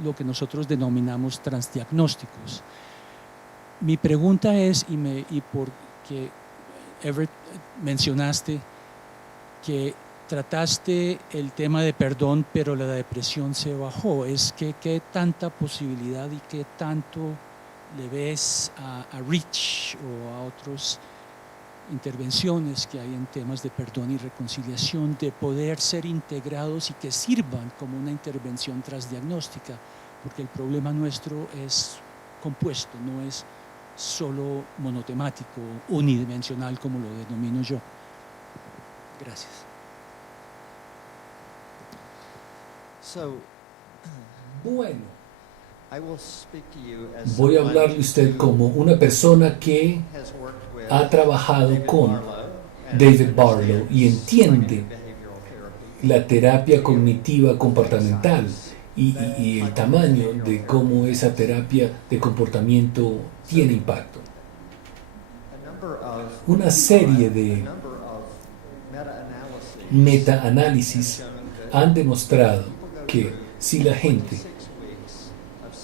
lo que nosotros denominamos transdiagnósticos. Mi pregunta es, y porque Everett mencionaste que trataste el tema de perdón, pero la depresión se bajó, es que qué tanta posibilidad y qué tanto le ves a REACH o a otras intervenciones que hay en temas de perdón y reconciliación de poder ser integrados y que sirvan como una intervención transdiagnóstica, porque el problema nuestro es compuesto, no es solo monotemático, unidimensional como lo denomino yo. Gracias. Bueno, I will speak to you as voy a someone hablarle a usted como una persona que has worked with ha trabajado David con Barlow and David Barlow y understands entiende cognitive behavioral therapy. la terapia cognitiva comportamental y el tamaño de cómo esa terapia de comportamiento tiene impacto. A number of Una serie de a number of meta-analyses metaanálisis han demostrado que si la gente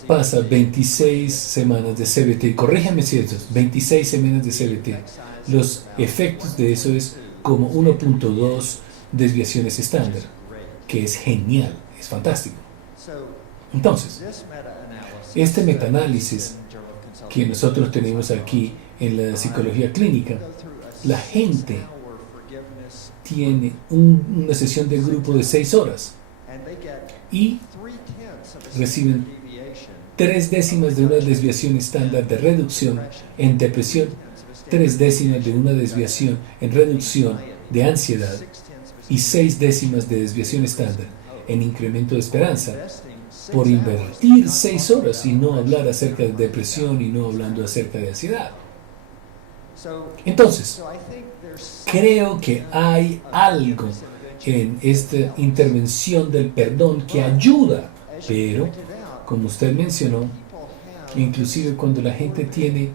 pasa 26 semanas de CBT, corríjame si eso es 26 semanas de CBT, los efectos de eso es como 1.2 desviaciones estándar, que es genial, es fantástico. Entonces, este metaanálisis que nosotros tenemos aquí en la psicología clínica, la gente tiene una sesión de grupo de 6 horas y reciben 0.3 de una desviación estándar de reducción en depresión, 0.3 de una desviación en reducción de ansiedad y 0.6 de desviación estándar en incremento de esperanza por invertir 6 horas y no hablar acerca de depresión y no hablando acerca de ansiedad. Entonces, creo que hay algo en esta intervención del perdón que ayuda, pero, como usted mencionó, inclusive cuando la gente tiene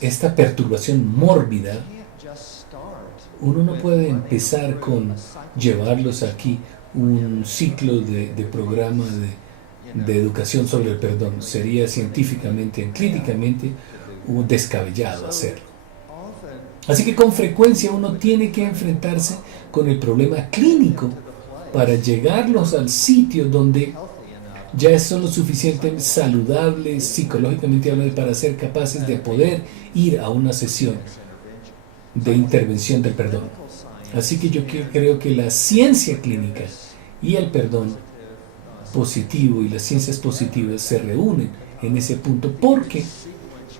esta perturbación mórbida, uno no puede empezar con llevarlos aquí un ciclo de programa de educación sobre el perdón. Sería científicamente, clínicamente, descabellado hacerlo. Así que con frecuencia uno tiene que enfrentarse con el problema clínico para llegarlos al sitio donde ya son lo suficientemente saludables psicológicamente hablando para ser capaces de poder ir a una sesión de intervención del perdón. Así que yo creo que la ciencia clínica y el perdón positivo y las ciencias positivas se reúnen en ese punto porque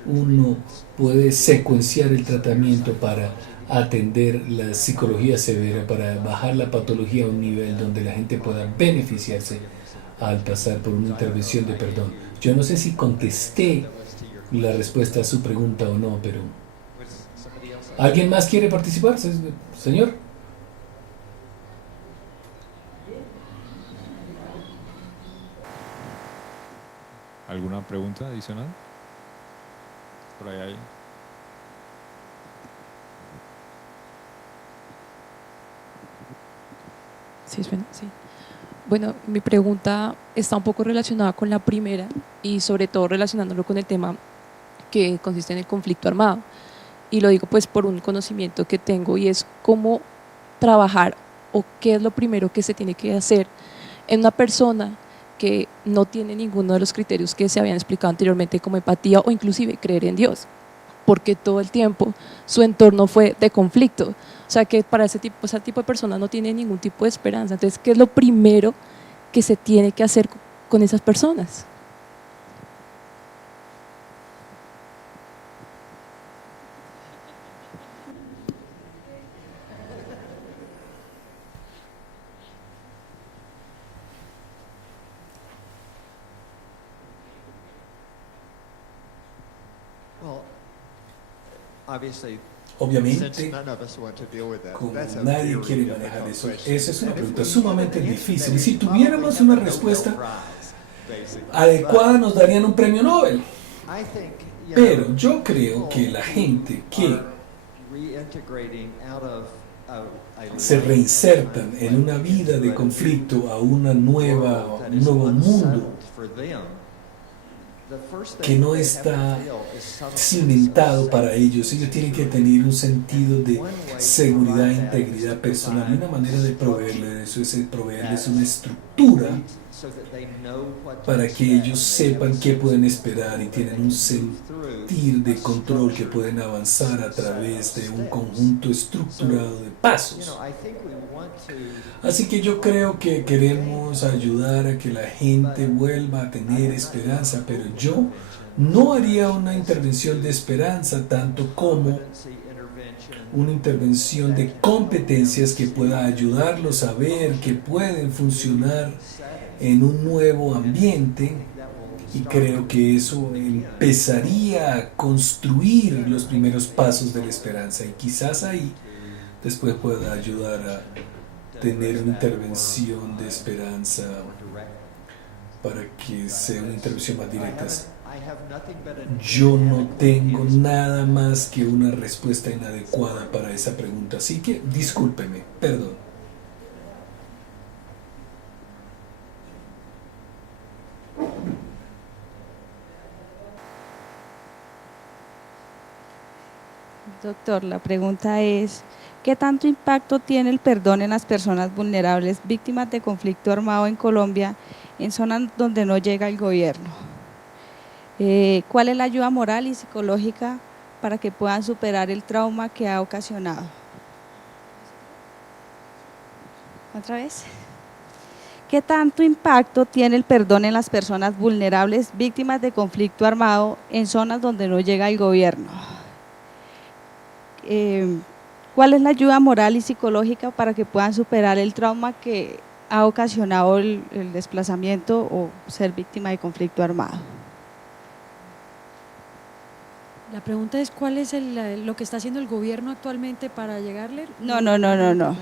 uno puede secuenciar el tratamiento para atender la psicología severa, para bajar la patología a un nivel donde la gente pueda beneficiarse al pasar por una intervención de perdón. Yo no sé si contesté la respuesta a su pregunta o no, pero ¿alguien más quiere participar, señor? ¿Alguna pregunta adicional? Por ahí hay. Sí, suena, sí. Bueno, mi pregunta está un poco relacionada con la primera y sobre todo relacionándolo con el tema que consiste en el conflicto armado. Y lo digo pues por un conocimiento que tengo y es cómo trabajar o qué es lo primero que se tiene que hacer en una persona que no tiene ninguno de los criterios que se habían explicado anteriormente como empatía o inclusive creer en Dios, porque todo el tiempo su entorno fue de conflicto. O sea que para ese tipo de personas no tiene ningún tipo de esperanza. Entonces, ¿qué es lo primero que se tiene que hacer con esas personas? Well, obviously, Obviamente, como nadie quiere manejar eso, esa es una pregunta sumamente difícil. Y si tuviéramos una respuesta adecuada, nos darían un premio Nobel. Pero yo creo que la gente que se reinsertan en una vida de conflicto a un nuevo mundo que no está cimentado para ellos. Ellos tienen que tener un sentido de seguridad e integridad personal. Y una manera de proveerles eso es proveerles una estructura para que ellos sepan qué pueden esperar y tienen un sentir de control que pueden avanzar a través de un conjunto estructurado de pasos. Así que yo creo que queremos ayudar a que la gente vuelva a tener esperanza, pero yo no haría una intervención de esperanza tanto como una intervención de competencias que pueda ayudarlos a ver que pueden funcionar en un nuevo ambiente, y creo que eso empezaría a construir los primeros pasos de la esperanza, y quizás ahí después pueda ayudar a tener una intervención de esperanza para que sea una intervención más directa. Yo no tengo nada más que una respuesta inadecuada para esa pregunta, así que discúlpeme, perdón. Doctor, la pregunta es, ¿qué tanto impacto tiene el perdón en las personas vulnerables víctimas de conflicto armado en Colombia, en zonas donde no llega el gobierno? ¿Cuál es la ayuda moral y psicológica para que puedan superar el trauma que ha ocasionado? ¿Otra vez? ¿Qué tanto impacto tiene el perdón en las personas vulnerables víctimas de conflicto armado en zonas donde no llega el gobierno? ¿Cuál es la ayuda moral y psicológica para que puedan superar el trauma que ha ocasionado el desplazamiento o ser víctima de conflicto armado? La pregunta es, ¿cuál es lo que está haciendo el gobierno actualmente para llegarle? No.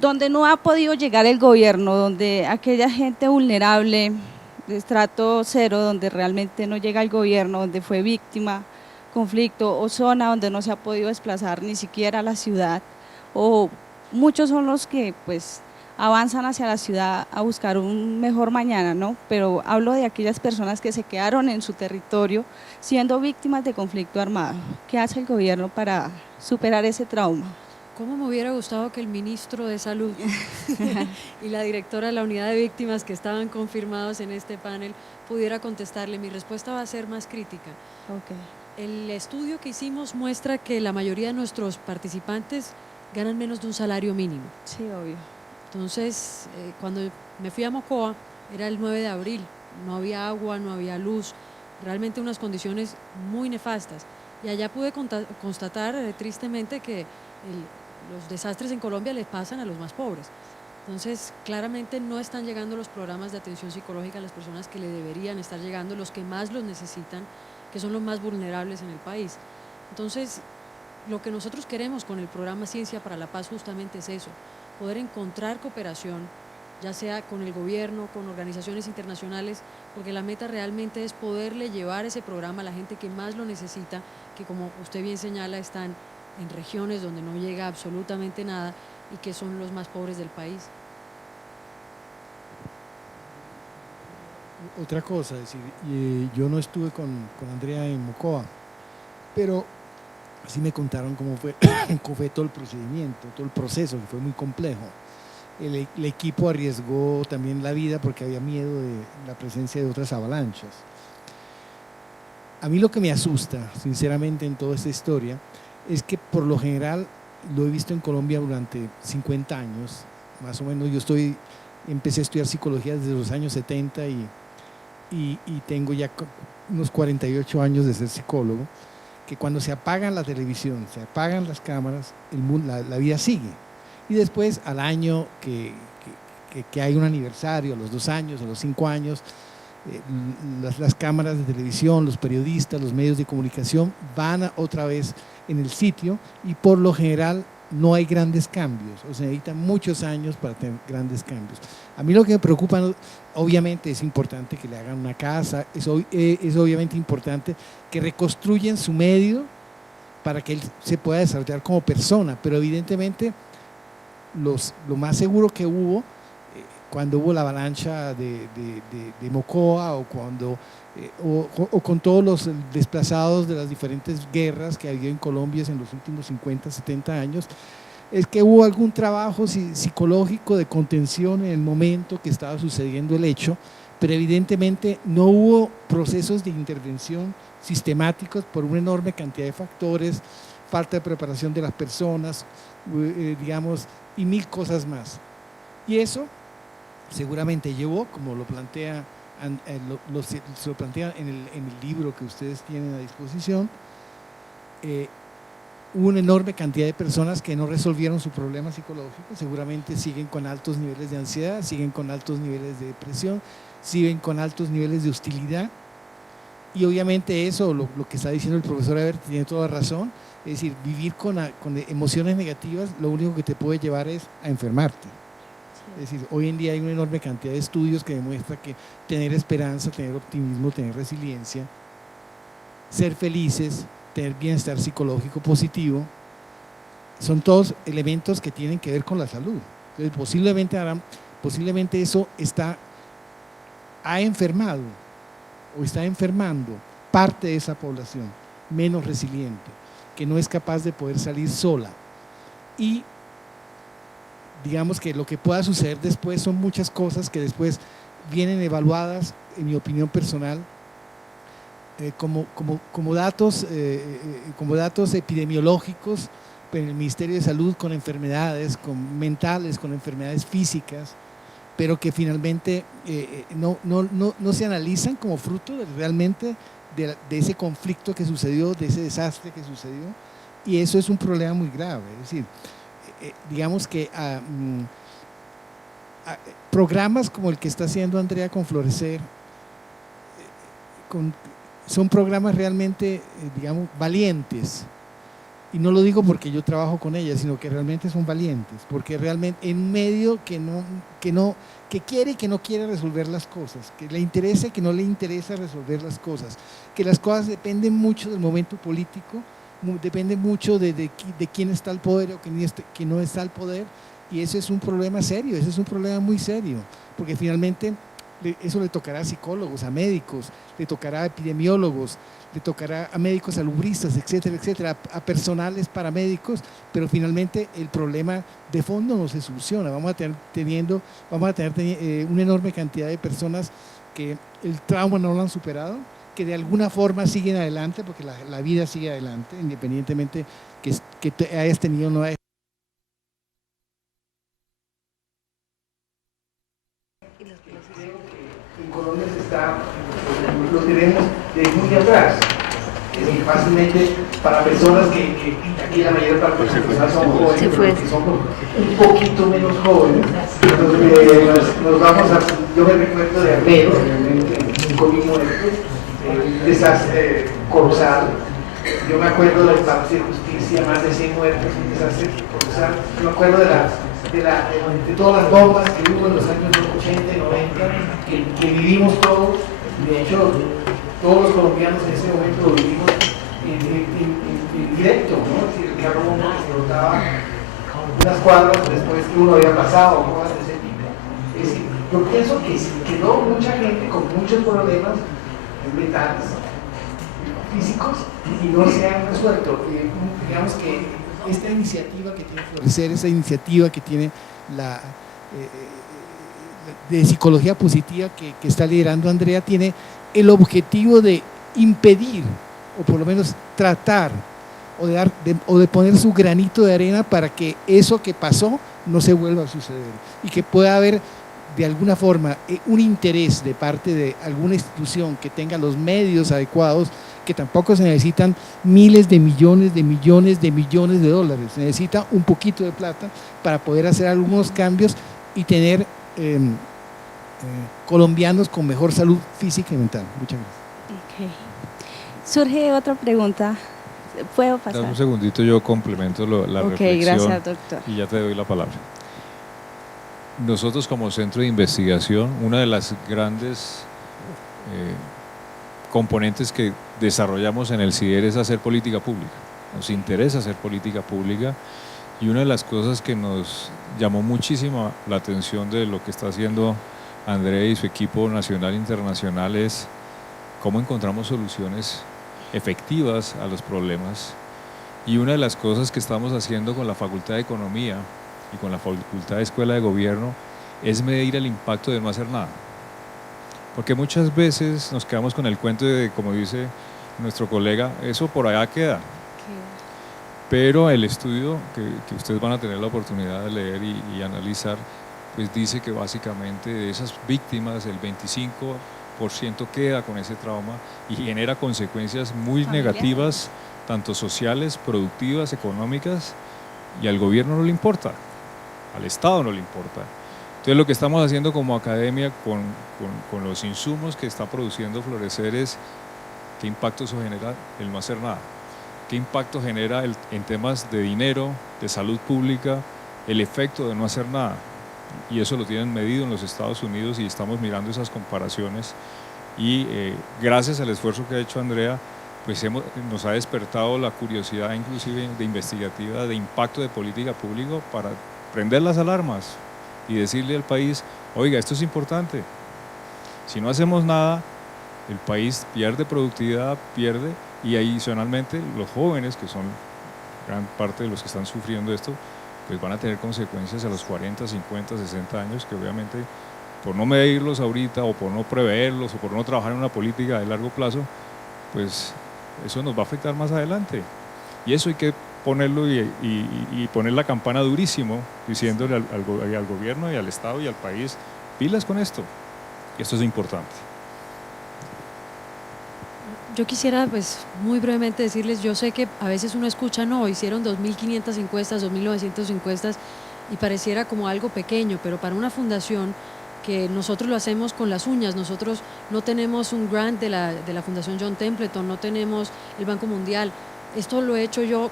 Donde no ha podido llegar el gobierno, donde aquella gente vulnerable de estrato cero, donde realmente no llega el gobierno, donde fue víctima conflicto, o zona donde no se ha podido desplazar ni siquiera a la ciudad, o muchos son los que pues avanzan hacia la ciudad a buscar un mejor mañana, ¿no? Pero hablo de aquellas personas que se quedaron en su territorio siendo víctimas de conflicto armado. ¿Qué hace el gobierno para superar ese trauma? ¿Cómo me hubiera gustado que el ministro de Salud y la directora de la unidad de víctimas que estaban confirmados en este panel pudiera contestarle? Mi respuesta va a ser más crítica. Okay. El estudio que hicimos muestra que la mayoría de nuestros participantes ganan menos de un salario mínimo. Sí, obvio. Entonces, cuando me fui a Mocoa, era el 9 de abril, no había agua, no había luz, realmente unas condiciones muy nefastas. Y allá pude constatar tristemente que los desastres en Colombia les pasan a los más pobres. Entonces, claramente no están llegando los programas de atención psicológica a las personas que le deberían estar llegando, los que más los necesitan, que son los más vulnerables en el país. Entonces, lo que nosotros queremos con el programa Ciencia para la Paz justamente es eso, poder encontrar cooperación ya sea con el gobierno, con organizaciones internacionales, porque la meta realmente es poderle llevar ese programa a la gente que más lo necesita, que como usted bien señala están en regiones donde no llega absolutamente nada y que son los más pobres del país. Otra cosa, es decir, yo no estuve con Andrea en Mocoa, pero sí me contaron cómo fue todo el procedimiento, todo el proceso, que fue muy complejo. El equipo arriesgó también la vida porque había miedo de la presencia de otras avalanchas. A mí lo que me asusta, sinceramente, en toda esta historia, es que por lo general, lo he visto en Colombia durante 50 años, más o menos. Empecé a estudiar psicología desde los años 70 y tengo ya unos 48 años de ser psicólogo, que cuando se apaga la televisión, se apagan las cámaras, la vida sigue. Y después, al año que hay un aniversario, a los 2 años, a los 5 años, las cámaras de televisión, los periodistas, los medios de comunicación van otra vez en el sitio y por lo general no hay grandes cambios, o sea, necesitan muchos años para tener grandes cambios. A mí lo que me preocupa, obviamente es importante que le hagan una casa, es obviamente importante que reconstruyan su medio para que él se pueda desarrollar como persona, pero evidentemente lo más seguro que hubo cuando hubo la avalancha de Mocoa o con todos los desplazados de las diferentes guerras que ha habido en Colombia en los últimos 50, 70 años, es que hubo algún trabajo psicológico de contención en el momento que estaba sucediendo el hecho, pero evidentemente no hubo procesos de intervención sistemáticos por una enorme cantidad de factores, falta de preparación de las personas, digamos, y 1000 cosas más. Y eso seguramente llevó, como lo plantea, se lo plantea en el libro que ustedes tienen a disposición, hubo una enorme cantidad de personas que no resolvieron su problema psicológico, seguramente siguen con altos niveles de ansiedad, siguen con altos niveles de depresión, siguen con altos niveles de hostilidad, y obviamente eso, lo que está diciendo el profesor Ebert, tiene toda razón, es decir, vivir con emociones negativas, lo único que te puede llevar es a enfermarte. Es decir, hoy en día hay una enorme cantidad de estudios que demuestran que tener esperanza, tener optimismo, tener resiliencia, ser felices, tener bienestar psicológico positivo, son todos elementos que tienen que ver con la salud. Entonces, posiblemente eso ha enfermado o está enfermando parte de esa población menos resiliente, que no es capaz de poder salir sola. Y digamos que lo que pueda suceder después son muchas cosas que después vienen evaluadas, en mi opinión personal, como datos epidemiológicos en el Ministerio de Salud, con enfermedades mentales, con enfermedades físicas, pero que finalmente no se analizan como fruto realmente de ese conflicto que sucedió, de ese desastre que sucedió, y eso es un problema muy grave. Es decir, digamos que programas como el que está haciendo Andrea con Florecer son programas realmente, digamos, valientes, y no lo digo porque yo trabajo con ella, sino que realmente son valientes, porque realmente en un medio que quiere y que no quiere resolver las cosas, que le interesa y que no le interesa resolver las cosas, que las cosas dependen mucho del momento político, depende mucho de quién está al poder o quién no está al poder, y ese es un problema serio, ese es un problema muy serio, porque finalmente eso le tocará a psicólogos, a médicos, le tocará a epidemiólogos, le tocará a médicos salubristas, etcétera, etcétera, a personales paramédicos, pero finalmente el problema de fondo no se soluciona. Vamos a tener una enorme cantidad de personas que el trauma no lo han superado, que de alguna forma siguen adelante, porque la vida sigue adelante, independientemente que hayas tenido o no hayas. En Colombia lo tenemos de muy atrás, es decir, fácilmente para personas que aquí la mayor parte de las personas son jóvenes, pero que son un poquito menos jóvenes, nos vamos a, yo me recuerdo de Armero, realmente, un desastre colosal, Yo me acuerdo del Palacio de Justicia, más de 100 muertos, un desastre colosal. Yo me acuerdo de todas las bombas que hubo en los años 80 y 90, que vivimos todos. De hecho, todos los colombianos en ese momento lo vivimos en directo, ¿no? Si el carro bomba explotaba unas cuadras después que uno había pasado, cosas de ese tipo. Es decir, yo pienso que quedó mucha gente con muchos problemas mentales, físicos, y no se han resuelto. Digamos que esta iniciativa que tiene Florecer, esa iniciativa que tiene de psicología positiva que está liderando Andrea, tiene el objetivo de impedir, o por lo menos tratar, o de poner su granito de arena para que eso que pasó no se vuelva a suceder, y que pueda haber de alguna forma un interés de parte de alguna institución que tenga los medios adecuados, que tampoco se necesitan miles de millones de dólares, se necesita un poquito de plata para poder hacer algunos cambios y tener colombianos con mejor salud física y mental. Muchas gracias. Okay. Surge otra pregunta. ¿Puedo pasar? Dame un segundito, yo complemento la reflexión. Gracias, doctor. Y ya te doy la palabra. Nosotros como centro de investigación, una de las grandes componentes que desarrollamos en el CIDER es hacer política pública. Nos interesa hacer política pública, y una de las cosas que nos llamó muchísimo la atención de lo que está haciendo Andrea y su equipo nacional e internacional es cómo encontramos soluciones efectivas a los problemas. Y una de las cosas que estamos haciendo con la Facultad de Economía y con la Facultad de Escuela de Gobierno es medir el impacto de no hacer nada. Porque muchas veces nos quedamos con el cuento de, como dice nuestro colega, eso por allá queda. Pero el estudio que ustedes van a tener la oportunidad de leer y analizar, pues dice que básicamente de esas víctimas el 25% queda con ese trauma y genera consecuencias muy negativas, tanto sociales, productivas, económicas, y al gobierno no le importa, al Estado no le importa. Entonces lo que estamos haciendo como academia con los insumos que está produciendo Florecer es qué impacto eso genera el no hacer nada, qué impacto genera en temas de dinero, de salud pública, el efecto de no hacer nada. Y eso lo tienen medido en los Estados Unidos y estamos mirando esas comparaciones, y gracias al esfuerzo que ha hecho Andrea, pues nos ha despertado la curiosidad inclusive de investigativa de impacto de política pública para prender las alarmas y decirle al país, oiga, esto es importante, si no hacemos nada el país pierde productividad, pierde, y adicionalmente los jóvenes, que son gran parte de los que están sufriendo esto, pues van a tener consecuencias a los 40, 50, 60 años, que obviamente por no medirlos ahorita, o por no preverlos, o por no trabajar en una política de largo plazo, pues eso nos va a afectar más adelante. Y eso hay que ponerlo y poner la campana durísimo, diciéndole al gobierno y al Estado y al país, pilas con esto, esto es importante. Yo quisiera, pues, muy brevemente decirles, yo sé que a veces uno escucha, no, hicieron 2.500 encuestas, 2.900 encuestas, y pareciera como algo pequeño, pero para una fundación que nosotros lo hacemos con las uñas, nosotros no tenemos un grant de la Fundación John Templeton, no tenemos el Banco Mundial, esto lo he hecho yo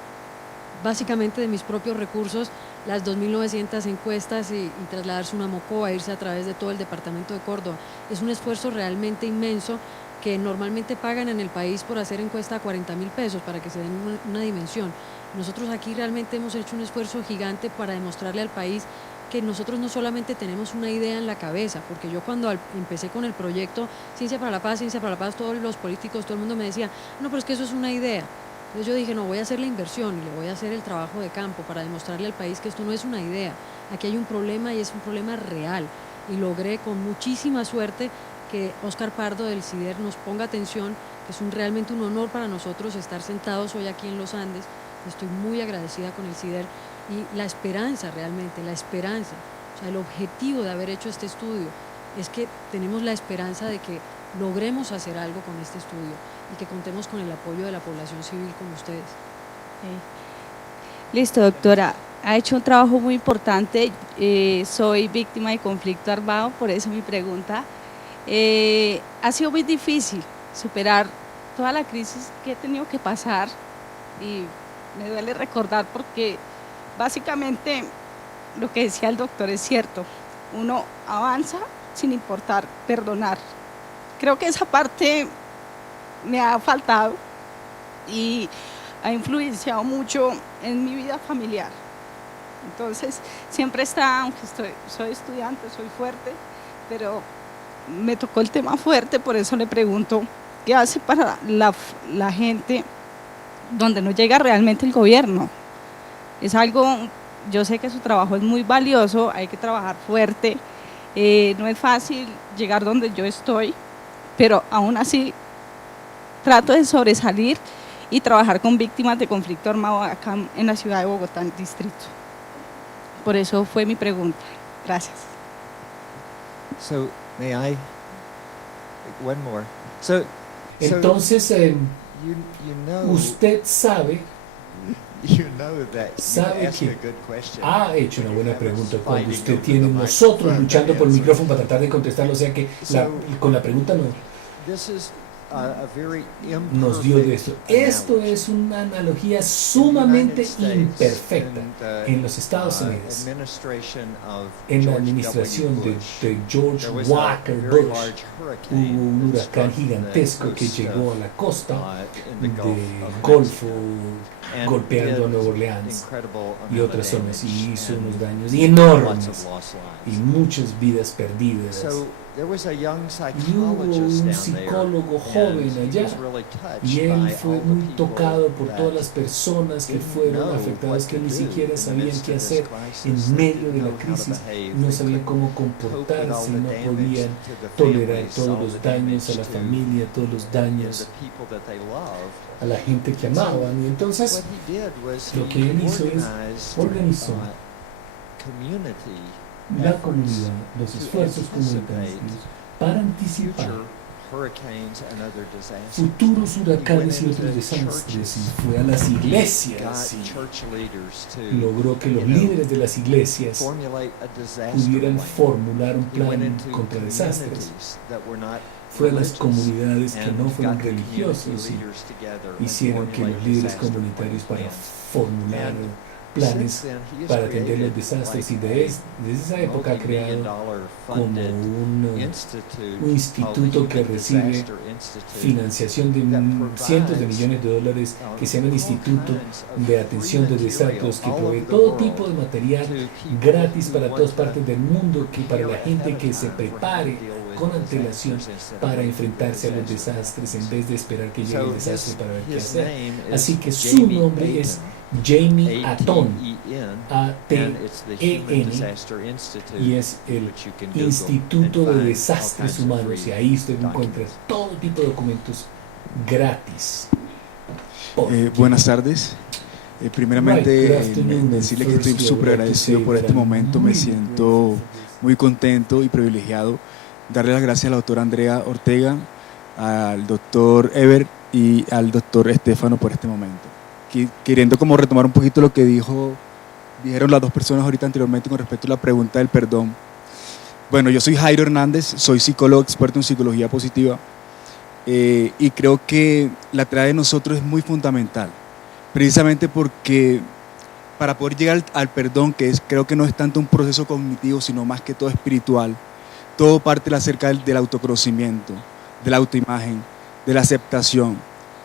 básicamente de mis propios recursos, las 2.900 encuestas y trasladarse una Mocoa, irse a través de todo el departamento de Córdoba, es un esfuerzo realmente inmenso, que normalmente pagan en el país por hacer encuesta a 40.000 pesos, para que se den una dimensión. Nosotros aquí realmente hemos hecho un esfuerzo gigante para demostrarle al país que nosotros no solamente tenemos una idea en la cabeza, porque yo cuando empecé con el proyecto Ciencia para la Paz, todos los políticos, todo el mundo me decía, no, pero es que eso es una idea. Entonces yo dije, no, voy a hacer la inversión y le voy a hacer el trabajo de campo para demostrarle al país que esto no es una idea, aquí hay un problema y es un problema real, y logré con muchísima suerte que Óscar Pardo del CIDER nos ponga atención, que es realmente un honor para nosotros estar sentados hoy aquí en los Andes. Estoy muy agradecida con el CIDER, y la esperanza realmente, la esperanza, o sea, el objetivo de haber hecho este estudio es que tenemos la esperanza de que logremos hacer algo con este estudio y que contemos con el apoyo de la población civil como ustedes. Listo, doctora. Ha hecho un trabajo muy importante. Soy víctima de conflicto armado, por eso mi pregunta. Ha sido muy difícil superar toda la crisis que he tenido que pasar y me duele recordar porque básicamente lo que decía el doctor es cierto, uno avanza sin importar perdonar. Creo que esa parte me ha faltado y ha influenciado mucho en mi vida familiar. Entonces siempre está, aunque soy estudiante, soy fuerte, pero me tocó el tema fuerte, por eso le pregunto, ¿qué hace para la gente donde no llega realmente el gobierno? Es algo, yo sé que su trabajo es muy valioso, hay que trabajar fuerte, no es fácil llegar donde yo estoy, pero aún así trato de sobresalir y trabajar con víctimas de conflicto armado acá en la ciudad de Bogotá, en el distrito. Por eso fue mi pregunta. Gracias. So, may I? One more. Entonces, you know, usted sabe that sabe you asked que a good question. ha hecho una buena pregunta cuando usted tiene nosotros luchando por el micrófono para tratar de contestarlo, o sea que con la pregunta no This is a very nos dio de esto. Esto es una analogía sumamente imperfecta. En los Estados Unidos, en la administración de George Walker Bush, hubo un huracán gigantesco que llegó a la costa del Golfo, golpeando a Nueva Orleans y otras zonas, y hizo unos daños enormes y muchas vidas perdidas. Y hubo un psicólogo joven allá y él fue muy tocado por todas las personas que fueron afectadas, que ni siquiera sabían qué hacer en medio de la crisis, no sabían cómo comportarse, no podían tolerar todos los daños a la familia, todos los daños a la gente que amaban. Y entonces lo que él hizo es organizó la comunidad, los esfuerzos comunitarios para anticipar futuros huracanes y otros desastres, y fue a las iglesias y logró que los líderes de las iglesias pudieran formular un plan contra desastres. Fue a las comunidades que no fueron religiosos y hicieron que los líderes comunitarios para formular planes para atender los desastres, y desde esa época ha creado como un instituto que recibe financiación de cientos de millones de dólares, que se llama el Instituto de Atención de Desastres, que provee todo tipo de material gratis para todas partes del mundo, que para la gente que se prepare con antelación para enfrentarse a los desastres en vez de esperar que llegue el desastre para ver qué hacer. Así que su nombre es Jamie Aton, A-T-E-N, y es el Instituto de Desastres Humanos, y ahí usted encuentra todo tipo de documentos gratis. Buenas tardes. Primeramente, decirle que estoy súper agradecido por este momento, me siento muy contento y privilegiado. Darle las gracias a la doctora Andrea Ortega, al doctor Ever y al doctor Estefano por este momento. Queriendo como retomar un poquito lo que dijeron las dos personas ahorita anteriormente con respecto a la pregunta del perdón. Bueno, yo soy Jairo Hernández, soy psicólogo experto en psicología positiva, y creo que la tarea de nosotros es muy fundamental, precisamente porque para poder llegar al perdón, creo que no es tanto un proceso cognitivo, sino más que todo espiritual, todo parte acerca del autoconocimiento, de la autoimagen, de la aceptación,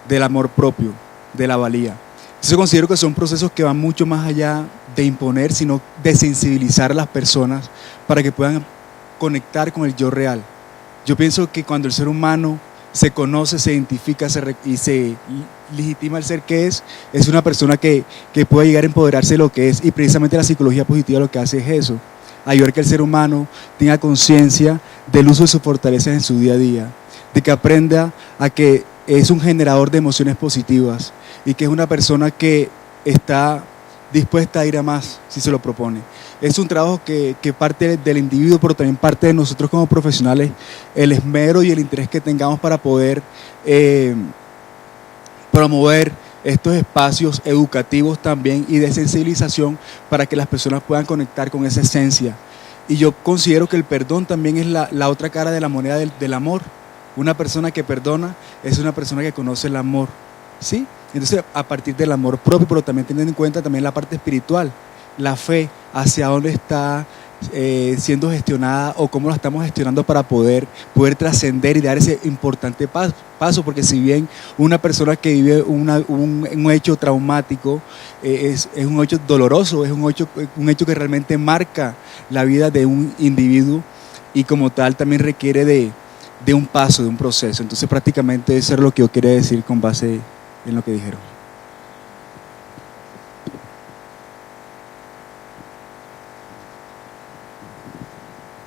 del amor propio, de la valía. Entonces considero que son procesos que van mucho más allá de imponer, sino de sensibilizar a las personas para que puedan conectar con el yo real. Yo pienso que cuando el ser humano se conoce, se identifica y se legitima el ser que es una persona que puede llegar a empoderarse de lo que es, y precisamente la psicología positiva lo que hace es eso, ayudar que el ser humano tenga conciencia del uso de sus fortalezas en su día a día, de que aprenda a que es un generador de emociones positivas y que es una persona que está dispuesta a ir a más si se lo propone. Es un trabajo que parte del individuo, pero también parte de nosotros como profesionales, el esmero y el interés que tengamos para poder promover estos espacios educativos también y de sensibilización para que las personas puedan conectar con esa esencia. Y yo considero que el perdón también es la otra cara de la moneda del amor. Una persona que perdona es una persona que conoce el amor, ¿sí? Entonces, a partir del amor propio, pero también teniendo en cuenta también la parte espiritual, la fe, hacia dónde está siendo gestionada o cómo la estamos gestionando para poder trascender y dar ese importante paso, porque si bien una persona que vive un hecho traumático es un hecho doloroso, es un hecho que realmente marca la vida de un individuo y como tal también requiere de un paso, de un proceso. Entonces prácticamente eso es lo que yo quería decir con base en lo que dijeron.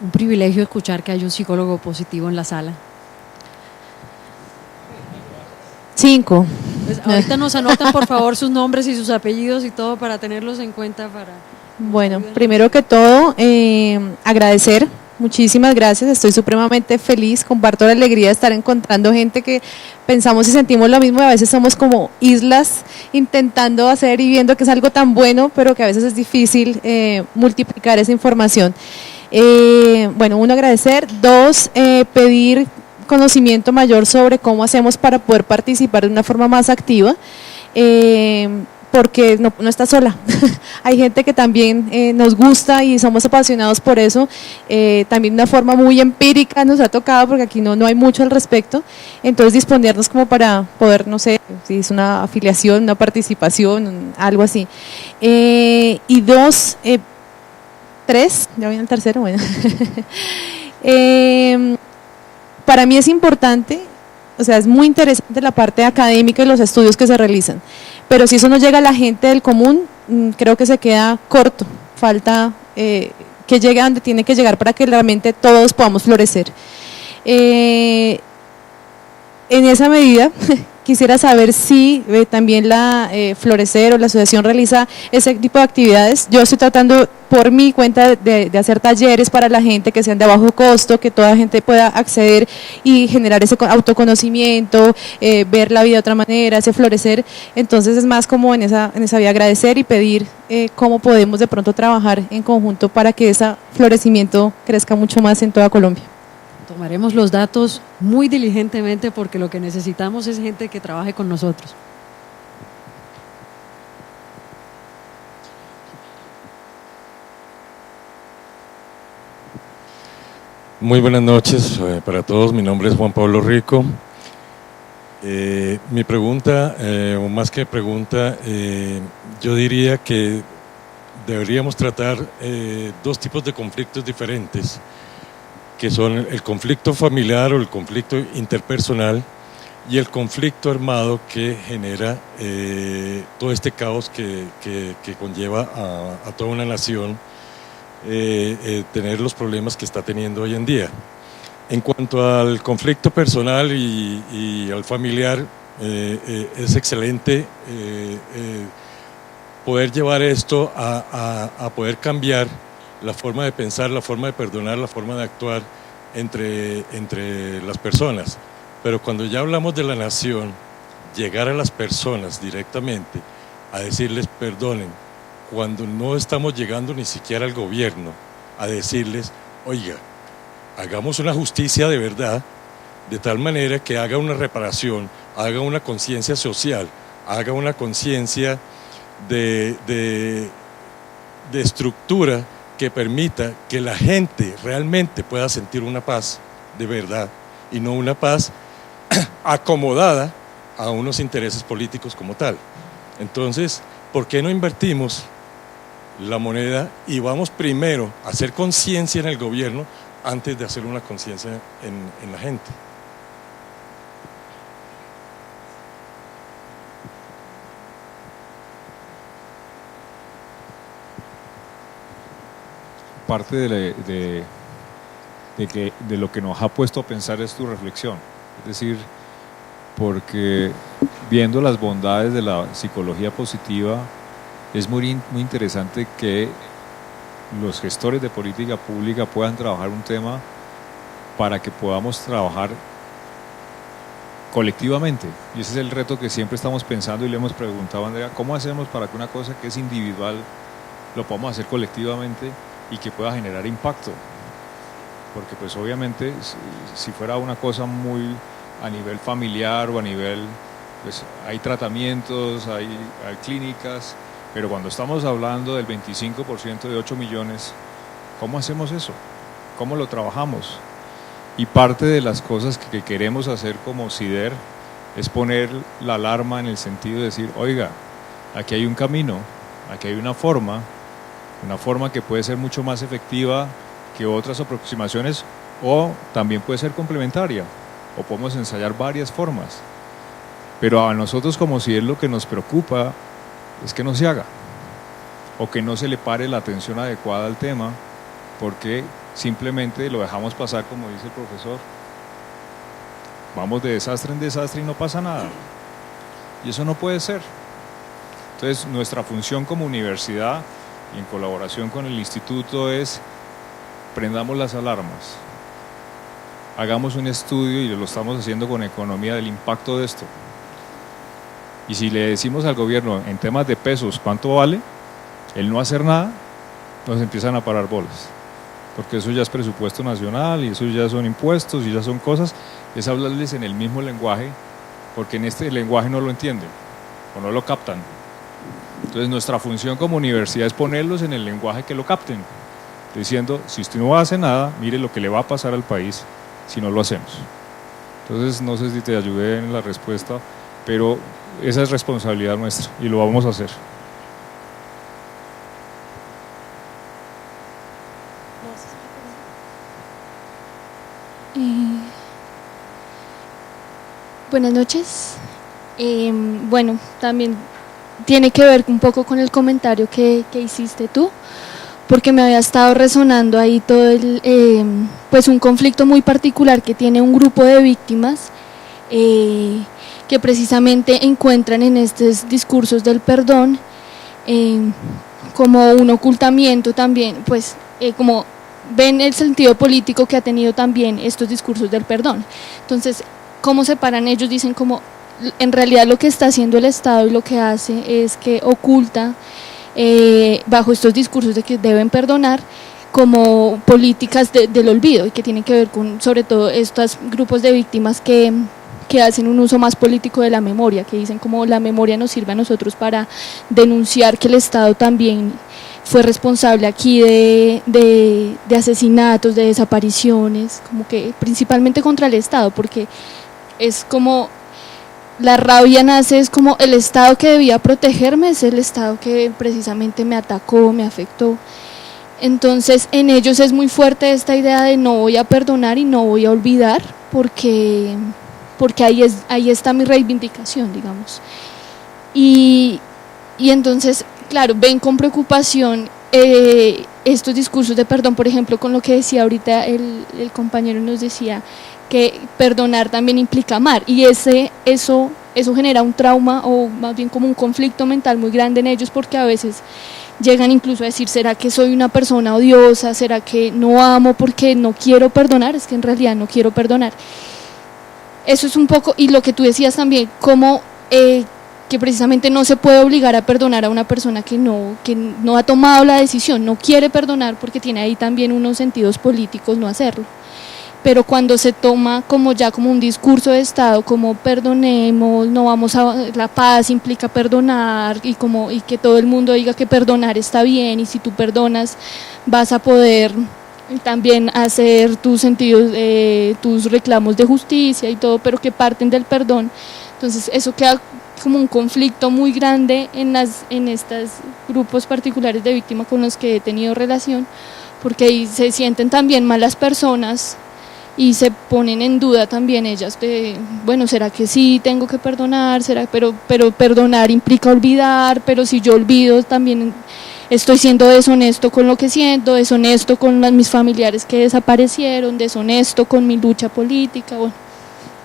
Un privilegio escuchar que hay un psicólogo positivo en la sala. 5. Pues ahorita nos anotan por favor sus nombres y sus apellidos y todo para tenerlos en cuenta para... Bueno, primero que todo, agradecer, muchísimas gracias, estoy supremamente feliz, comparto la alegría de estar encontrando gente que pensamos y sentimos lo mismo y a veces somos como islas intentando hacer y viendo que es algo tan bueno, pero que a veces es difícil multiplicar esa información. Bueno, 1, agradecer, 2, pedir conocimiento mayor sobre cómo hacemos para poder participar de una forma más activa, porque no está sola, hay gente que también nos gusta y somos apasionados por eso, también de una forma muy empírica nos ha tocado porque aquí no hay mucho al respecto, entonces disponernos como para poder, no sé, si es una afiliación, una participación, algo así. Y 2, 3, ya viene el tercero, bueno. Para mí es importante, o sea, es muy interesante la parte académica y los estudios que se realizan, pero si eso no llega a la gente del común, creo que se queda corto, falta que llegue a donde tiene que llegar para que realmente todos podamos florecer. En esa medida, quisiera saber si también la Florecer o la asociación realiza ese tipo de actividades. Yo estoy tratando por mi cuenta de hacer talleres para la gente que sean de bajo costo, que toda gente pueda acceder y generar ese autoconocimiento, ver la vida de otra manera, ese florecer. Entonces es más como en esa vía agradecer y pedir cómo podemos de pronto trabajar en conjunto para que ese florecimiento crezca mucho más en toda Colombia. Tomaremos los datos muy diligentemente porque lo que necesitamos es gente que trabaje con nosotros. Muy buenas noches para todos, mi nombre es Juan Pablo Rico. Mi pregunta, o más que pregunta, yo diría que deberíamos tratar 2 tipos de conflictos diferentes, que son el conflicto familiar o el conflicto interpersonal y el conflicto armado que genera todo este caos que conlleva a toda una nación tener los problemas que está teniendo hoy en día. En cuanto al conflicto personal y al familiar, es excelente poder llevar esto a poder cambiar la forma de pensar, la forma de perdonar, la forma de actuar entre las personas. Pero cuando ya hablamos de la nación, llegar a las personas directamente a decirles perdonen, cuando no estamos llegando ni siquiera al gobierno a decirles, oiga, hagamos una justicia de verdad, de tal manera que haga una reparación, haga una conciencia social, haga una conciencia de estructura que permita que la gente realmente pueda sentir una paz de verdad y no una paz acomodada a unos intereses políticos como tal. Entonces, ¿por qué no invertimos la moneda y vamos primero a hacer conciencia en el gobierno antes de hacer una conciencia en la gente? Parte de lo que nos ha puesto a pensar es tu reflexión, es decir, porque viendo las bondades de la psicología positiva es muy interesante que los gestores de política pública puedan trabajar un tema para que podamos trabajar colectivamente, y ese es el reto que siempre estamos pensando y le hemos preguntado a Andrea, ¿cómo hacemos para que una cosa que es individual lo podamos hacer colectivamente y que pueda generar impacto? Porque pues obviamente si fuera una cosa muy a nivel familiar o a nivel pues hay tratamientos, hay clínicas, pero cuando estamos hablando del 25% de 8 millones, ¿cómo hacemos eso? ¿Cómo lo trabajamos? Y parte de las cosas que queremos hacer como CIDER es poner la alarma en el sentido de decir, oiga, aquí hay un camino, aquí hay una forma que puede ser mucho más efectiva que otras aproximaciones, o también puede ser complementaria, o podemos ensayar varias formas. Pero a nosotros como CIDER lo que nos preocupa es que no se haga, o que no se le pare la atención adecuada al tema, porque simplemente lo dejamos pasar, como dice el profesor. Vamos de desastre en desastre y no pasa nada. Y eso no puede ser. Entonces, nuestra función como universidad y en colaboración con el instituto es: prendamos las alarmas, hagamos un estudio, y lo estamos haciendo con economía, del impacto de esto. Y si le decimos al gobierno en temas de pesos cuánto vale el no hacer nada, nos empiezan a parar bolas, porque eso ya es presupuesto nacional y eso ya son impuestos y ya son cosas. Es hablarles en el mismo lenguaje, porque en este lenguaje no lo entienden o no lo captan. Entonces nuestra función como universidad es ponerlos en el lenguaje que lo capten, diciendo: si usted no hace nada, mire lo que le va a pasar al país si no lo hacemos. Entonces no sé si te ayudé en la respuesta, pero esa es responsabilidad nuestra y lo vamos a hacer. Buenas noches. Bueno, también tiene que ver un poco con el comentario que hiciste tú, porque me había estado resonando ahí todo pues un conflicto muy particular que tiene un grupo de víctimas que precisamente encuentran en estos discursos del perdón como un ocultamiento también, pues como ven el sentido político que ha tenido también estos discursos del perdón. Entonces, ¿cómo separan ellos? Dicen como en realidad lo que está haciendo el Estado y lo que hace es que oculta bajo estos discursos de que deben perdonar como políticas del olvido, y que tienen que ver con sobre todo estos grupos de víctimas que hacen un uso más político de la memoria, que dicen como la memoria nos sirve a nosotros para denunciar que el Estado también fue responsable aquí de asesinatos, de desapariciones, como que principalmente contra el Estado, porque es como la rabia nace, es como el Estado que debía protegerme, es el Estado que precisamente me atacó, me afectó. Entonces en ellos es muy fuerte esta idea de no voy a perdonar y no voy a olvidar, porque ahí está mi reivindicación, digamos. Y entonces, claro, ven con preocupación estos discursos de perdón, por ejemplo, con lo que decía ahorita el compañero, nos decía que perdonar también implica amar, y eso genera un trauma, o más bien como un conflicto mental muy grande en ellos, porque a veces llegan incluso a decir: ¿será que soy una persona odiosa? ¿Será que no amo porque no quiero perdonar? Es que en realidad no quiero perdonar. Eso es un poco, y lo que tú decías también, como que precisamente no se puede obligar a perdonar a una persona que no ha tomado la decisión, no quiere perdonar, porque tiene ahí también unos sentidos políticos no hacerlo. Pero cuando se toma como un discurso de Estado, como perdonemos, no vamos a, la paz implica perdonar, y que todo el mundo diga que perdonar está bien, y si tú perdonas vas a poder también hacer tus sentidos, tus reclamos de justicia y todo, pero que parten del perdón. Entonces eso queda como un conflicto muy grande en estos grupos particulares de víctimas con los que he tenido relación, porque ahí se sienten también malas personas y se ponen en duda también ellas de, bueno, ¿será que sí tengo que perdonar? Pero perdonar implica olvidar, pero si yo olvido también estoy siendo deshonesto con lo que siento, deshonesto con mis familiares que desaparecieron, deshonesto con mi lucha política, bueno,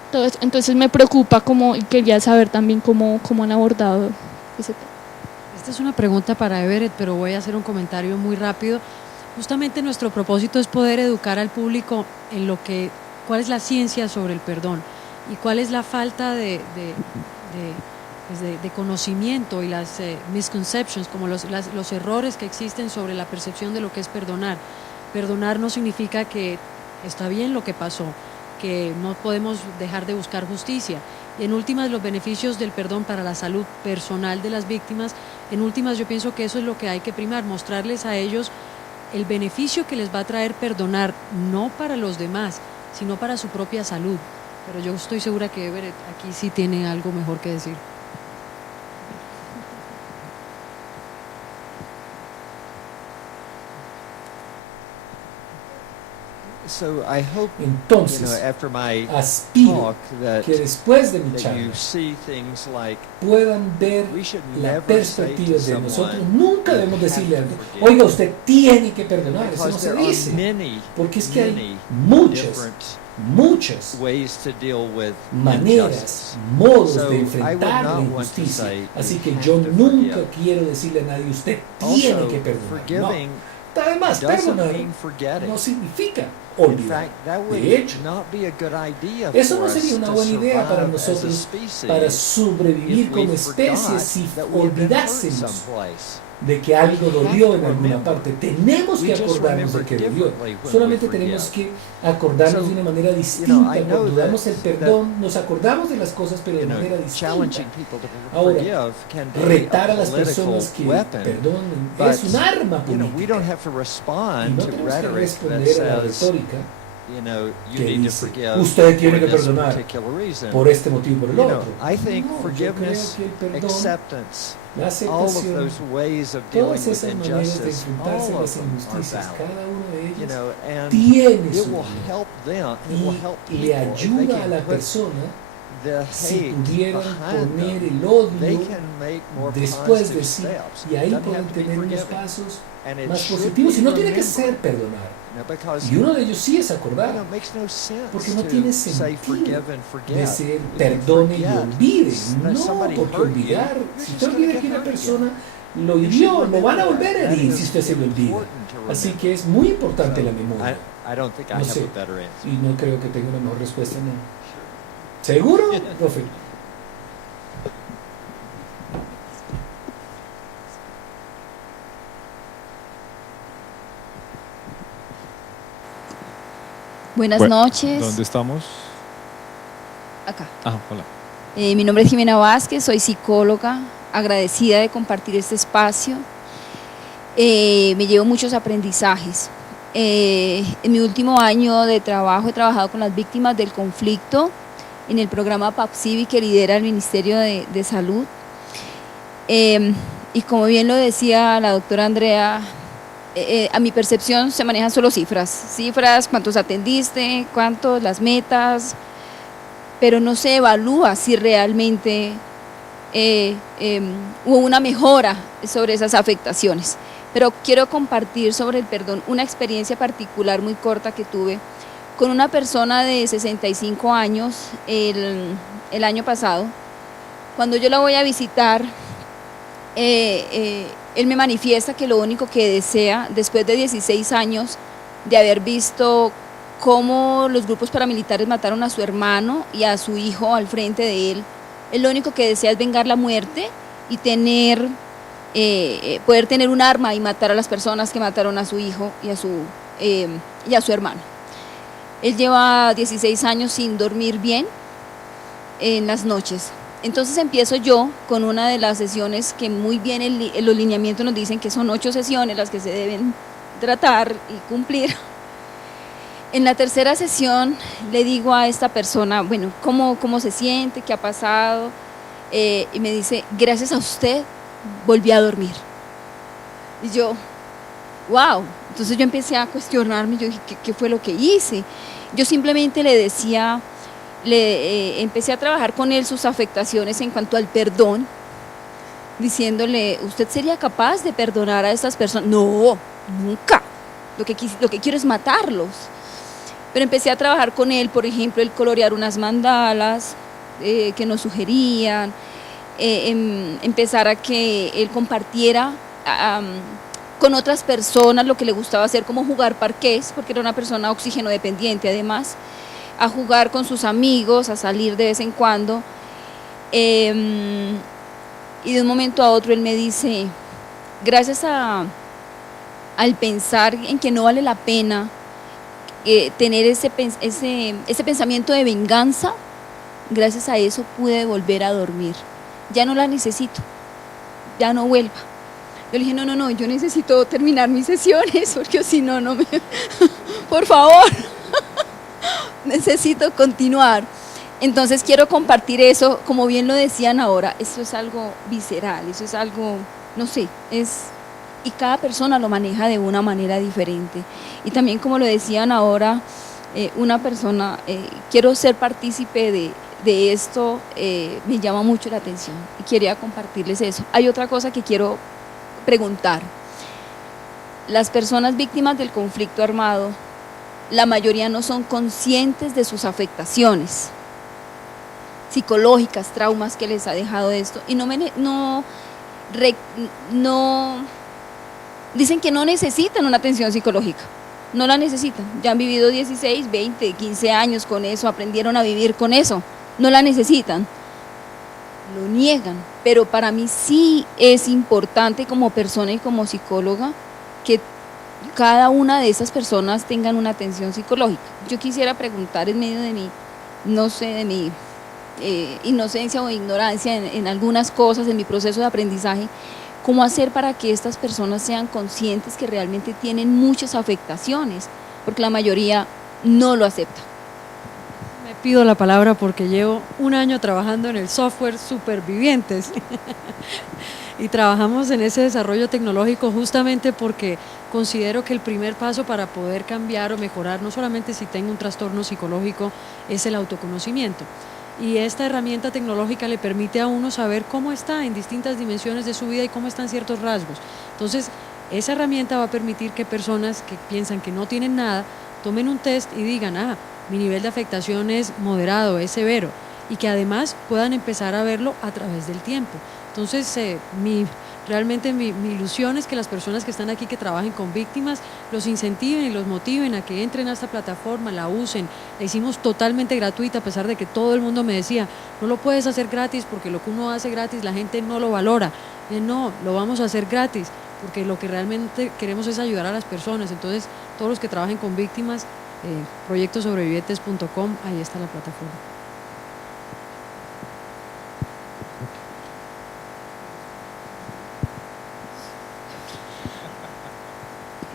todo eso. Entonces me preocupa y quería saber también cómo han abordado ese tema. Esta es una pregunta para Everett, pero voy a hacer un comentario muy rápido. Justamente nuestro propósito es poder educar al público en cuál es la ciencia sobre el perdón y cuál es la falta de conocimiento y las misconceptions, como los errores que existen sobre la percepción de lo que es perdonar. Perdonar no significa que está bien lo que pasó, que no podemos dejar de buscar justicia. y en últimas los beneficios del perdón para la salud personal de las víctimas. En últimas yo pienso que eso es lo que hay que primar, mostrarles a ellos el beneficio que les va a traer perdonar, no para los demás, sino para su propia salud. Pero yo estoy segura que Everett aquí sí tiene algo mejor que decir. So I hope, Entonces, after my aspiro talk, que después de mi that charla you see things like puedan ver we should la never perspectiva say to de nosotros. someone, Nunca "You debemos have decirle a to alguien, forgive", oiga, usted tiene que perdonar. Eso no because se there are dice. many, Porque es que hay many muchas different ways to deal with maneras, injustice. modos So de I enfrentar would la not want to injusticia. say, Así "You que have yo to nunca forgive". quiero decirle a nadie, usted tiene Also, que perdonar. forgiving No. Además, doesn't perdonar mean forgetting. no significa In olvidar. fact, that would De hecho, not be a good idea eso no for sería us una to buena idea para survive as a nosotros species para sobrevivir if we como especie forgot si that we had been hurt olvidásemos someplace. de que algo dolió en alguna remember. parte. Tenemos We que just acordarnos de remember que dolió. differently when Solamente we tenemos forgive. que acordarnos So, de una manera I distinta. know Cuando damos el that perdón, nos acordamos de las cosas, pero de manera distinta. Challenging people to Ahora, forgive can be retar a a las political personas que weapon, perdonen but, es un arma we política. don't have to Y respond no to tenemos que rhetoric that responder a la says, retórica you que need to dice, forgive usted tiene for que this perdonar particular reason. por este motivo y por el You know, otro. I think No, yo forgiveness, creo que el perdón, acceptance, la all of aceptación, those ways of dealing todas with esas maneras de injustice, enfrentarse a all las of them are injusticias, valid. cada uno de You ellos know, and tiene it su will valor. help them, it will help Y le people if they ayuda a can la put persona the si hate pudieran behind poner them. el They odio can make more después positive de sí, steps. y ahí Doesn't pueden have to be tener unos forgiving. pasos And it más should positivos. be Y no tiene que remembered. ser perdonar. No, because, Y uno de ellos sí es you acordar. know, it makes no sense Porque no to tiene say sentido forgive and forget. decir If you perdone y forget, olvide. that No, somebody porque hurt you, olvidar, you're si just usted gonna olvida get que una hurt again. persona lo You should hirió, lo remember van a that. volver a That herir is si usted se lo olvida. important to Así remember. que es muy importante la memoria. I don't think I No have sé, a better answer. y no creo que tenga una mejor respuesta. No. ¿Seguro, profe? Buenas Bueno, noches. ¿Dónde estamos? Acá. Ah, hola. Mi nombre es Jimena Vázquez, soy psicóloga, agradecida de compartir este espacio. Me llevo muchos aprendizajes. En mi último año de trabajo he trabajado con las víctimas del conflicto en el programa PAPSIVI que lidera el Ministerio de Salud. Y como bien lo decía la doctora Andrea, a mi percepción se manejan solo cifras, cuántos atendiste, cuántos, las metas, pero no se evalúa si realmente hubo una mejora sobre esas afectaciones. Pero quiero compartir sobre el perdón una experiencia particular muy corta que tuve con una persona de 65 años el año pasado. Cuando yo la voy a visitar, él me manifiesta que lo único que desea, después de 16 años de haber visto cómo los grupos paramilitares mataron a su hermano y a su hijo al frente de él, lo único que desea es vengar la muerte y poder tener un arma y matar a las personas que mataron a su hijo y a su hermano. Él lleva 16 años sin dormir bien en las noches. Entonces empiezo yo con una de las sesiones que muy bien los lineamientos nos dicen que son 8 sesiones las que se deben tratar y cumplir. En la tercera sesión le digo a esta persona, bueno, ¿cómo se siente? ¿Qué ha pasado? Y me dice, gracias a usted volví a dormir. Y yo, wow. Entonces yo empecé a cuestionarme, yo dije, ¿qué fue lo que hice? Yo simplemente le decía, empecé a trabajar con él sus afectaciones en cuanto al perdón, diciéndole, ¿usted sería capaz de perdonar a estas personas? No, nunca. Lo que quiero es matarlos. Pero empecé a trabajar con él, por ejemplo, el colorear unas mandalas que nos sugerían, empezar a que él compartiera con otras personas lo que le gustaba hacer, como jugar parqués, porque era una persona oxígeno dependiente además, a jugar con sus amigos, a salir de vez en cuando. Y de un momento a otro él me dice, gracias al pensar en que no vale la pena tener ese pensamiento de venganza, gracias a eso pude volver a dormir. Ya no la necesito, ya no vuelva. Yo le dije, no, yo necesito terminar mis sesiones, porque si no, no me... Por favor, necesito continuar. Entonces quiero compartir eso, como bien lo decían ahora, eso es algo visceral, eso es algo, no sé, y cada persona lo maneja de una manera diferente. Y también como lo decían ahora, una persona, quiero ser partícipe de esto, me llama mucho la atención y quería compartirles eso. Hay otra cosa que quiero preguntar. Las personas víctimas del conflicto armado, la mayoría no son conscientes de sus afectaciones psicológicas, traumas que les ha dejado esto, y no dicen que no necesitan una atención psicológica, no la necesitan, ya han vivido 16, 20, 15 años con eso, aprendieron a vivir con eso, no la necesitan, lo niegan, pero para mí sí es importante como persona y como psicóloga que cada una de esas personas tengan una atención psicológica. Yo quisiera preguntar en medio de mi, no sé, de mi inocencia o ignorancia en algunas cosas, en mi proceso de aprendizaje, cómo hacer para que estas personas sean conscientes que realmente tienen muchas afectaciones, porque la mayoría no lo acepta. Me pido la palabra porque llevo un año trabajando en el software Supervivientes y trabajamos en ese desarrollo tecnológico justamente porque considero que el primer paso para poder cambiar o mejorar, no solamente si tengo un trastorno psicológico, es el autoconocimiento. Y esta herramienta tecnológica le permite a uno saber cómo está en distintas dimensiones de su vida y cómo están ciertos rasgos. Entonces, esa herramienta va a permitir que personas que piensan que no tienen nada, tomen un test y digan, mi nivel de afectación es moderado, es severo, y que además puedan empezar a verlo a través del tiempo. Entonces, realmente mi ilusión es que las personas que están aquí, que trabajen con víctimas, los incentiven y los motiven a que entren a esta plataforma, la usen. La hicimos totalmente gratuita, a pesar de que todo el mundo me decía, no lo puedes hacer gratis porque lo que uno hace gratis la gente no lo valora. No, lo vamos a hacer gratis porque lo que realmente queremos es ayudar a las personas. Entonces, todos los que trabajen con víctimas, proyectosobrevivientes.com, ahí está la plataforma.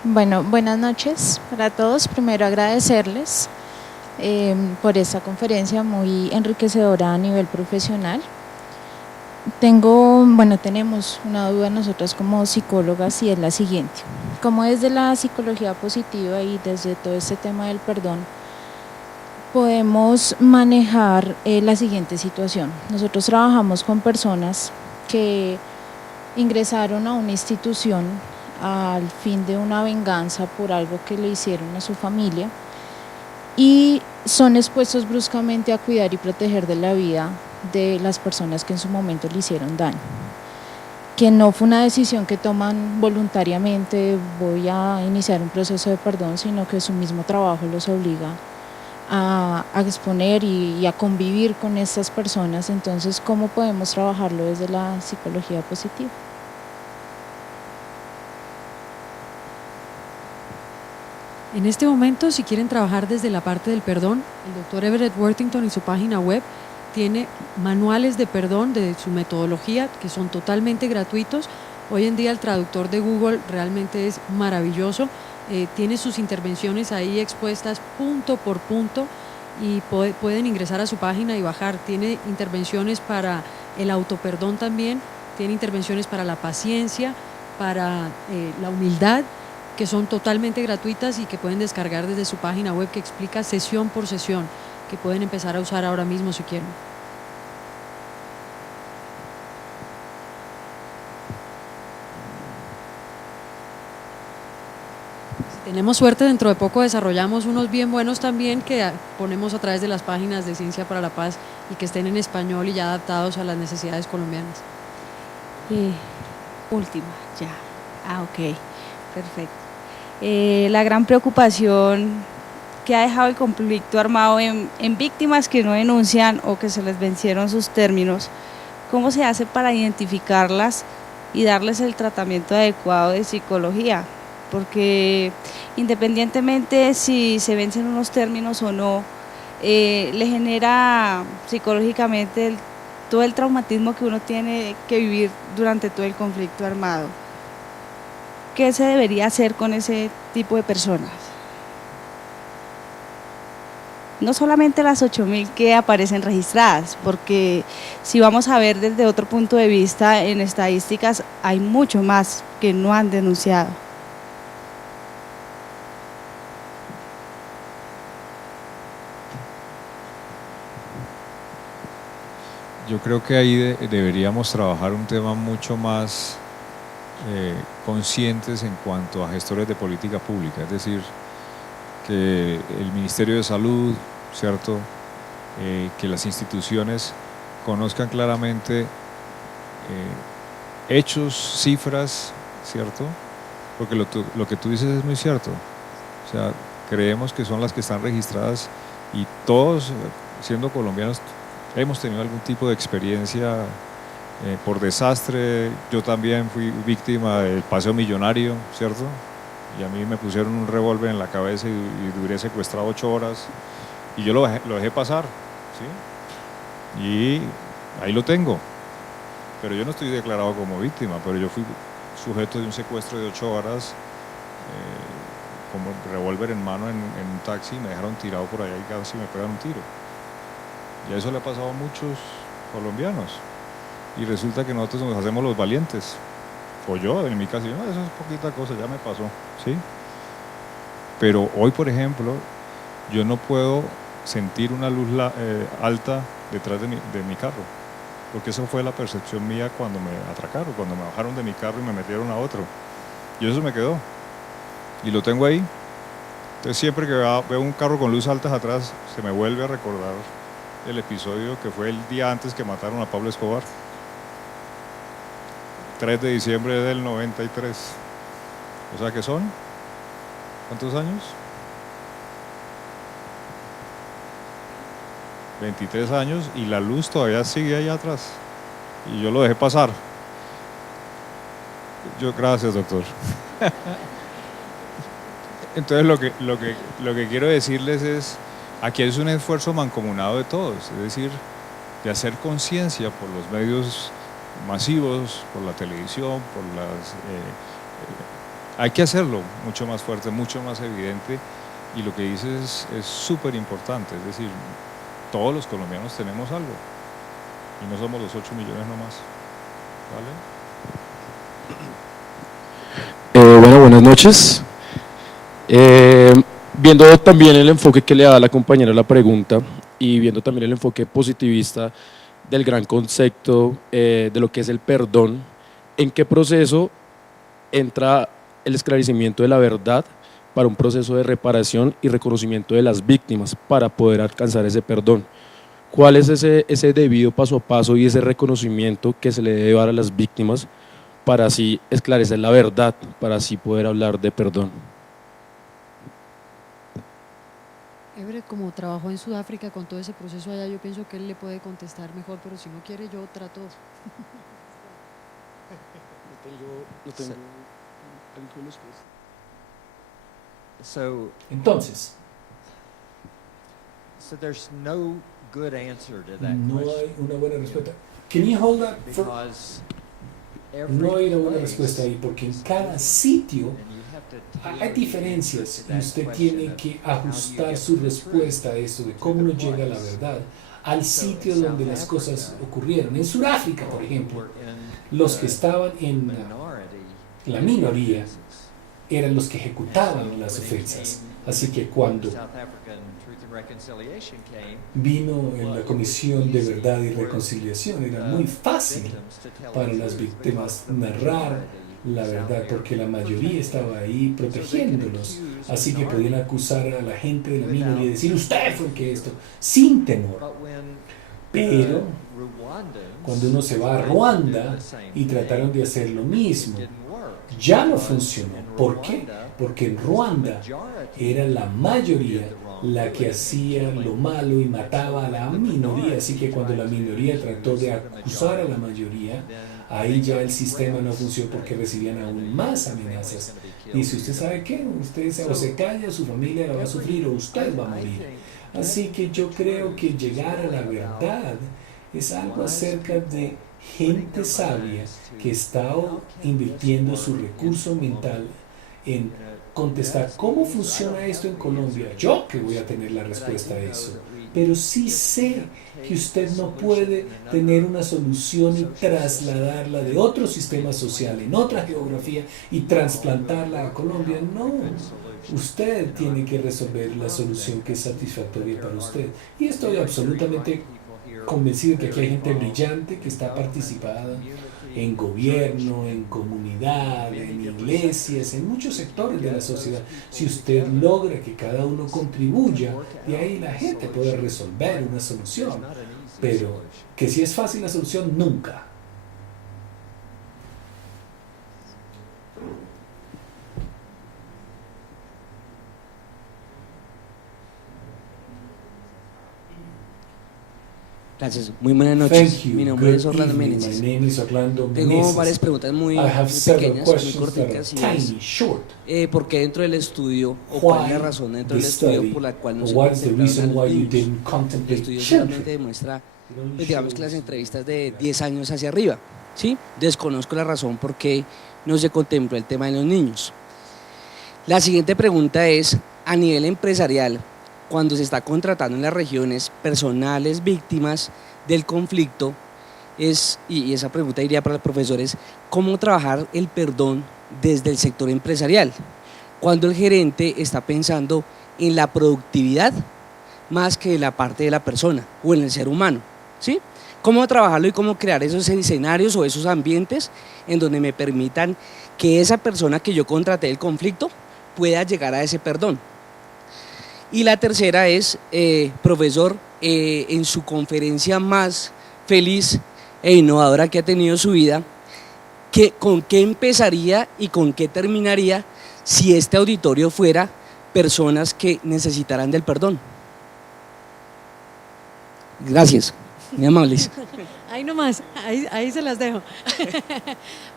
Bueno, buenas noches para todos. Primero agradecerles por esta conferencia muy enriquecedora a nivel profesional. Tenemos una duda nosotras como psicólogas y es la siguiente. ¿Cómo desde la psicología positiva y desde todo este tema del perdón podemos manejar la siguiente situación? Nosotros trabajamos con personas que ingresaron a una institución al fin de una venganza por algo que le hicieron a su familia y son expuestos bruscamente a cuidar y proteger de la vida de las personas que en su momento le hicieron daño, que no fue una decisión que toman voluntariamente, voy a iniciar un proceso de perdón, sino que su mismo trabajo los obliga a exponer y a convivir con estas personas. Entonces, ¿cómo podemos trabajarlo desde la psicología positiva? En este momento, si quieren trabajar desde la parte del perdón, el doctor Everett Worthington y su página web tiene manuales de perdón de su metodología que son totalmente gratuitos. Hoy en día el traductor de Google realmente es maravilloso, tiene sus intervenciones ahí expuestas punto por punto y pueden ingresar a su página y bajar. Tiene intervenciones para el autoperdón también, tiene intervenciones para la paciencia, para la humildad, que son totalmente gratuitas y que pueden descargar desde su página web, que explica sesión por sesión, que pueden empezar a usar ahora mismo si quieren. Si tenemos suerte, dentro de poco desarrollamos unos bien buenos también que ponemos a través de las páginas de Ciencia para la Paz y que estén en español y ya adaptados a las necesidades colombianas. Última, ya. Ok, perfecto. La gran preocupación que ha dejado el conflicto armado en víctimas que no denuncian o que se les vencieron sus términos, ¿cómo se hace para identificarlas y darles el tratamiento adecuado de psicología? Porque independientemente si se vencen unos términos o no, le genera psicológicamente todo el traumatismo que uno tiene que vivir durante todo el conflicto armado. ¿Qué se debería hacer con ese tipo de personas? No solamente las 8.000 que aparecen registradas, porque si vamos a ver desde otro punto de vista en estadísticas, hay mucho más que no han denunciado. Yo creo que ahí deberíamos trabajar un tema mucho más conscientes en cuanto a gestores de política pública, es decir, que el Ministerio de Salud, ¿cierto? Que las instituciones conozcan claramente hechos, cifras, ¿cierto? Porque lo que tú dices es muy cierto. O sea, creemos que son las que están registradas y todos, siendo colombianos, hemos tenido algún tipo de experiencia por desastre. Yo también fui víctima del paseo millonario, ¿cierto? Y a mí me pusieron un revólver en la cabeza y duré secuestrado 8 horas. Y yo lo dejé pasar, ¿sí? Y ahí lo tengo. Pero yo no estoy declarado como víctima, pero yo fui sujeto de un secuestro de 8 horas como revólver en mano en un taxi y me dejaron tirado por allá y casi me pegan un tiro. Y eso le ha pasado a muchos colombianos. Y resulta que nosotros nos hacemos los valientes. O yo, en mi caso, no, eso es poquita cosa, ya me pasó, ¿sí? Pero hoy, por ejemplo, yo no puedo sentir una luz alta detrás de mi carro, porque esa fue la percepción mía cuando me atracaron, cuando me bajaron de mi carro y me metieron a otro. Y eso me quedó. Y lo tengo ahí. Entonces siempre que veo un carro con luz altas atrás, se me vuelve a recordar el episodio que fue el día antes que mataron a Pablo Escobar. 3 de diciembre del 93. O sea que son, ¿cuántos años? 23 años y la luz todavía sigue ahí atrás. Y yo lo dejé pasar. Gracias, doctor. Entonces lo que quiero decirles es, aquí es un esfuerzo mancomunado de todos, es decir, de hacer conciencia por los medios masivos, por la televisión, por las... hay que hacerlo mucho más fuerte, mucho más evidente, y lo que dices es súper importante, es decir, todos los colombianos tenemos algo, y no somos los 8 millones nomás, ¿vale? Bueno, buenas noches. Viendo también el enfoque que le da la compañera a la pregunta y viendo también el enfoque positivista del gran concepto de lo que es el perdón, ¿en qué proceso entra el esclarecimiento de la verdad para un proceso de reparación y reconocimiento de las víctimas para poder alcanzar ese perdón? ¿Cuál es ese debido paso a paso y ese reconocimiento que se le debe dar a las víctimas para así esclarecer la verdad, para así poder hablar de perdón? Everett, como trabajó en Sudáfrica con todo ese proceso allá, yo pienso que él le puede contestar mejor, pero si no quiere yo trato. Entonces, so there's no good answer to that no question. hay una buena respuesta. Can you hold that for... No hay una buena respuesta ahí, porque en cada sitio hay diferencias y usted tiene que ajustar su respuesta a eso de cómo uno llega a la verdad al sitio donde las cosas ocurrieron. En Sudáfrica, por ejemplo, los que estaban en la minoría eran los que ejecutaban las ofensas. Así que cuando vino en la Comisión de Verdad y Reconciliación, era muy fácil para las víctimas narrar la verdad, porque la mayoría estaba ahí protegiéndolos, así que podían acusar a la gente de la minoría y decir, usted fue el que esto, sin temor. Pero cuando uno se va a Ruanda y trataron de hacer lo mismo, ya no funcionó. ¿Por qué? Porque en Ruanda era la mayoría la que hacía lo malo y mataba a la minoría, así que cuando la minoría trató de acusar a la mayoría, ahí ya el sistema no funciona porque recibían aún más amenazas. Dice, ¿usted sabe qué? Usted o se calla, su familia la va a sufrir o usted va a morir. Así que yo creo que llegar a la verdad es algo acerca de gente sabia que está invirtiendo su recurso mental en contestar cómo funciona esto en Colombia. Yo que voy a tener la respuesta a eso, pero sí sé que usted no puede tener una solución y trasladarla de otro sistema social en otra geografía y trasplantarla a Colombia. No, usted tiene que resolver la solución que es satisfactoria para usted. Y estoy absolutamente convencido de que aquí hay gente brillante que está participada en gobierno, en comunidad, en iglesias, en muchos sectores de la sociedad. Si usted logra que cada uno contribuya, de ahí la gente puede resolver una solución. Pero que si es fácil la solución, nunca. Gracias. Muy buenas noches. Mi nombre es Orlando Meneses. Tengo varias preguntas muy pequeñas, muy corticas. ¿Por qué dentro del estudio, o cuál es la razón dentro del estudio por la cual no se contemplaron a los niños? El estudio solamente demuestra, pues, digamos que las entrevistas de 10 años hacia arriba, ¿sí? Desconozco la razón por qué no se contempló el tema de los niños. La siguiente pregunta es, a nivel empresarial, cuando se está contratando en las regiones personales víctimas del conflicto, y esa pregunta iría para los profesores, ¿cómo trabajar el perdón desde el sector empresarial? Cuando el gerente está pensando en la productividad más que en la parte de la persona o en el ser humano, ¿sí? ¿Cómo trabajarlo y cómo crear esos escenarios o esos ambientes en donde me permitan que esa persona que yo contraté del conflicto pueda llegar a ese perdón? Y la tercera es, profesor, en su conferencia más feliz e innovadora que ha tenido su vida, ¿con qué empezaría y con qué terminaría si este auditorio fuera personas que necesitaran del perdón? Gracias, muy amables. Ahí nomás, ahí se las dejo.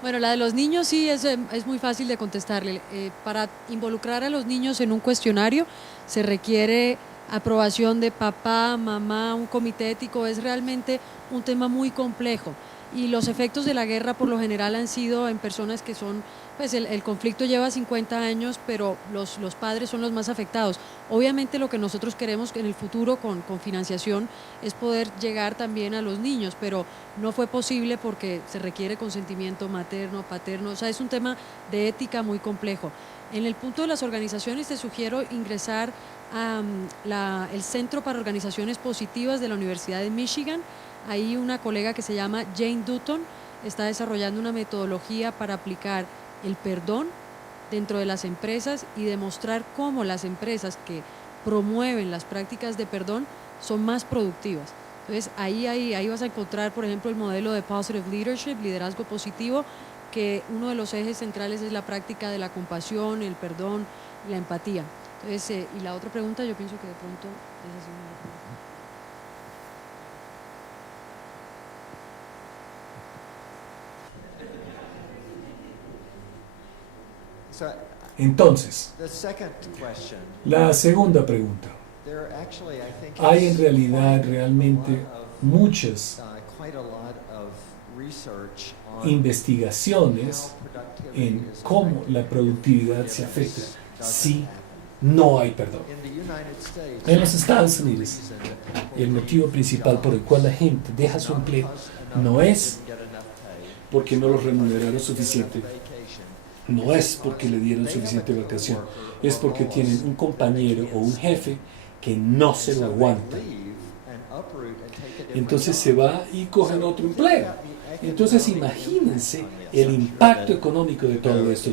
Bueno, la de los niños sí es muy fácil de contestarle. Para involucrar a los niños en un cuestionario se requiere aprobación de papá, mamá, un comité ético. Es realmente un tema muy complejo. Y los efectos de la guerra por lo general han sido en personas que son, pues el conflicto lleva 50 años, pero los padres son los más afectados. Obviamente lo que nosotros queremos en el futuro con financiación es poder llegar también a los niños, pero no fue posible porque se requiere consentimiento materno, paterno, o sea, es un tema de ética muy complejo. En el punto de las organizaciones te sugiero ingresar a el Centro para Organizaciones Positivas de la Universidad de Michigan. Ahí una colega que se llama Jane Dutton está desarrollando una metodología para aplicar el perdón dentro de las empresas y demostrar cómo las empresas que promueven las prácticas de perdón son más productivas. Entonces ahí vas a encontrar, por ejemplo, el modelo de Positive Leadership, liderazgo positivo, que uno de los ejes centrales es la práctica de la compasión, el perdón, la empatía. Entonces, y la otra pregunta, yo pienso que de pronto es así una pregunta. Entonces, la segunda pregunta. Hay en realidad realmente muchas investigaciones en cómo la productividad se afecta si no hay perdón. En los Estados Unidos, el motivo principal por el cual la gente deja su empleo no es porque no los remuneraron suficiente, no es porque le dieron suficiente vacación, es porque tienen un compañero o un jefe que no se lo aguanta. Entonces se va y cogen otro empleo. Entonces imagínense el impacto económico de todo esto.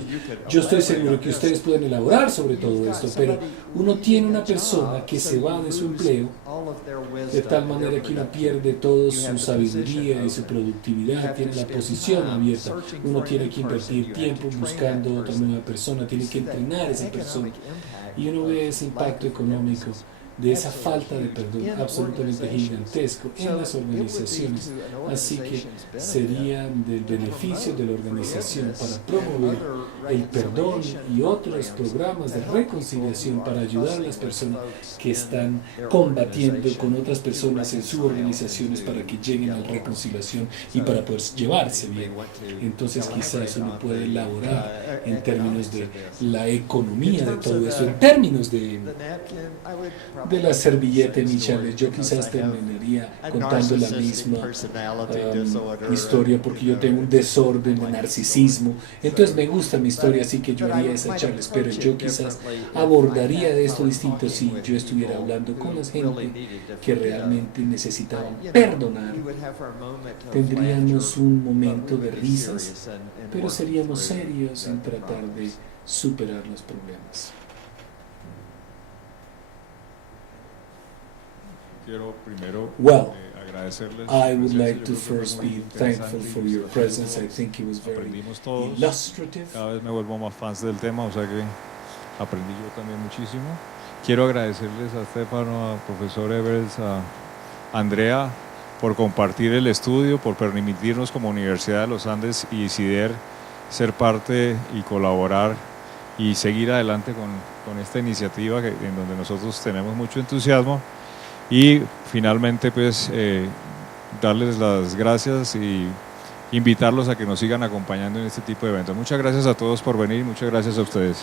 Yo estoy seguro que ustedes pueden elaborar sobre todo esto, pero uno tiene una persona que se va de su empleo de tal manera que uno pierde toda su sabiduría y su productividad, tiene la posición abierta, uno tiene que invertir tiempo buscando otra nueva persona, tiene que entrenar a esa persona y uno ve ese impacto económico de esa falta de perdón absolutamente gigantesco en las organizaciones, así que serían del beneficio de la organización para promover el perdón y otros programas de reconciliación para ayudar a las personas que están combatiendo con otras personas en sus organizaciones para que lleguen a la reconciliación y para poder llevarse bien. Entonces quizás uno puede elaborar en términos de la economía de todo eso, en términos de la servilleta, Michelle. Yo quizás terminaría contando la misma historia porque yo tengo un desorden de narcisismo, entonces me gusta mi historia, así que yo haría esa charla, pero yo quizás abordaría de esto distinto si yo estuviera hablando con la gente que realmente necesitaban perdonar. Tendríamos un momento de risas, pero seríamos serios en tratar de superar los problemas. Quiero primero agradecerles. I would like to first be thankful for your presence. I think it was very illustrative. Cada vez me vuelvo más fans del tema, o sea que aprendí yo también muchísimo. Quiero agradecerles a Stefano, a profesor Everett, a Andrea por compartir el estudio, por permitirnos como Universidad de los Andes y CIDER ser parte y colaborar y seguir adelante con esta iniciativa en donde nosotros tenemos mucho entusiasmo. Y finalmente pues darles las gracias y invitarlos a que nos sigan acompañando en este tipo de eventos. Muchas gracias a todos por venir y muchas gracias a ustedes.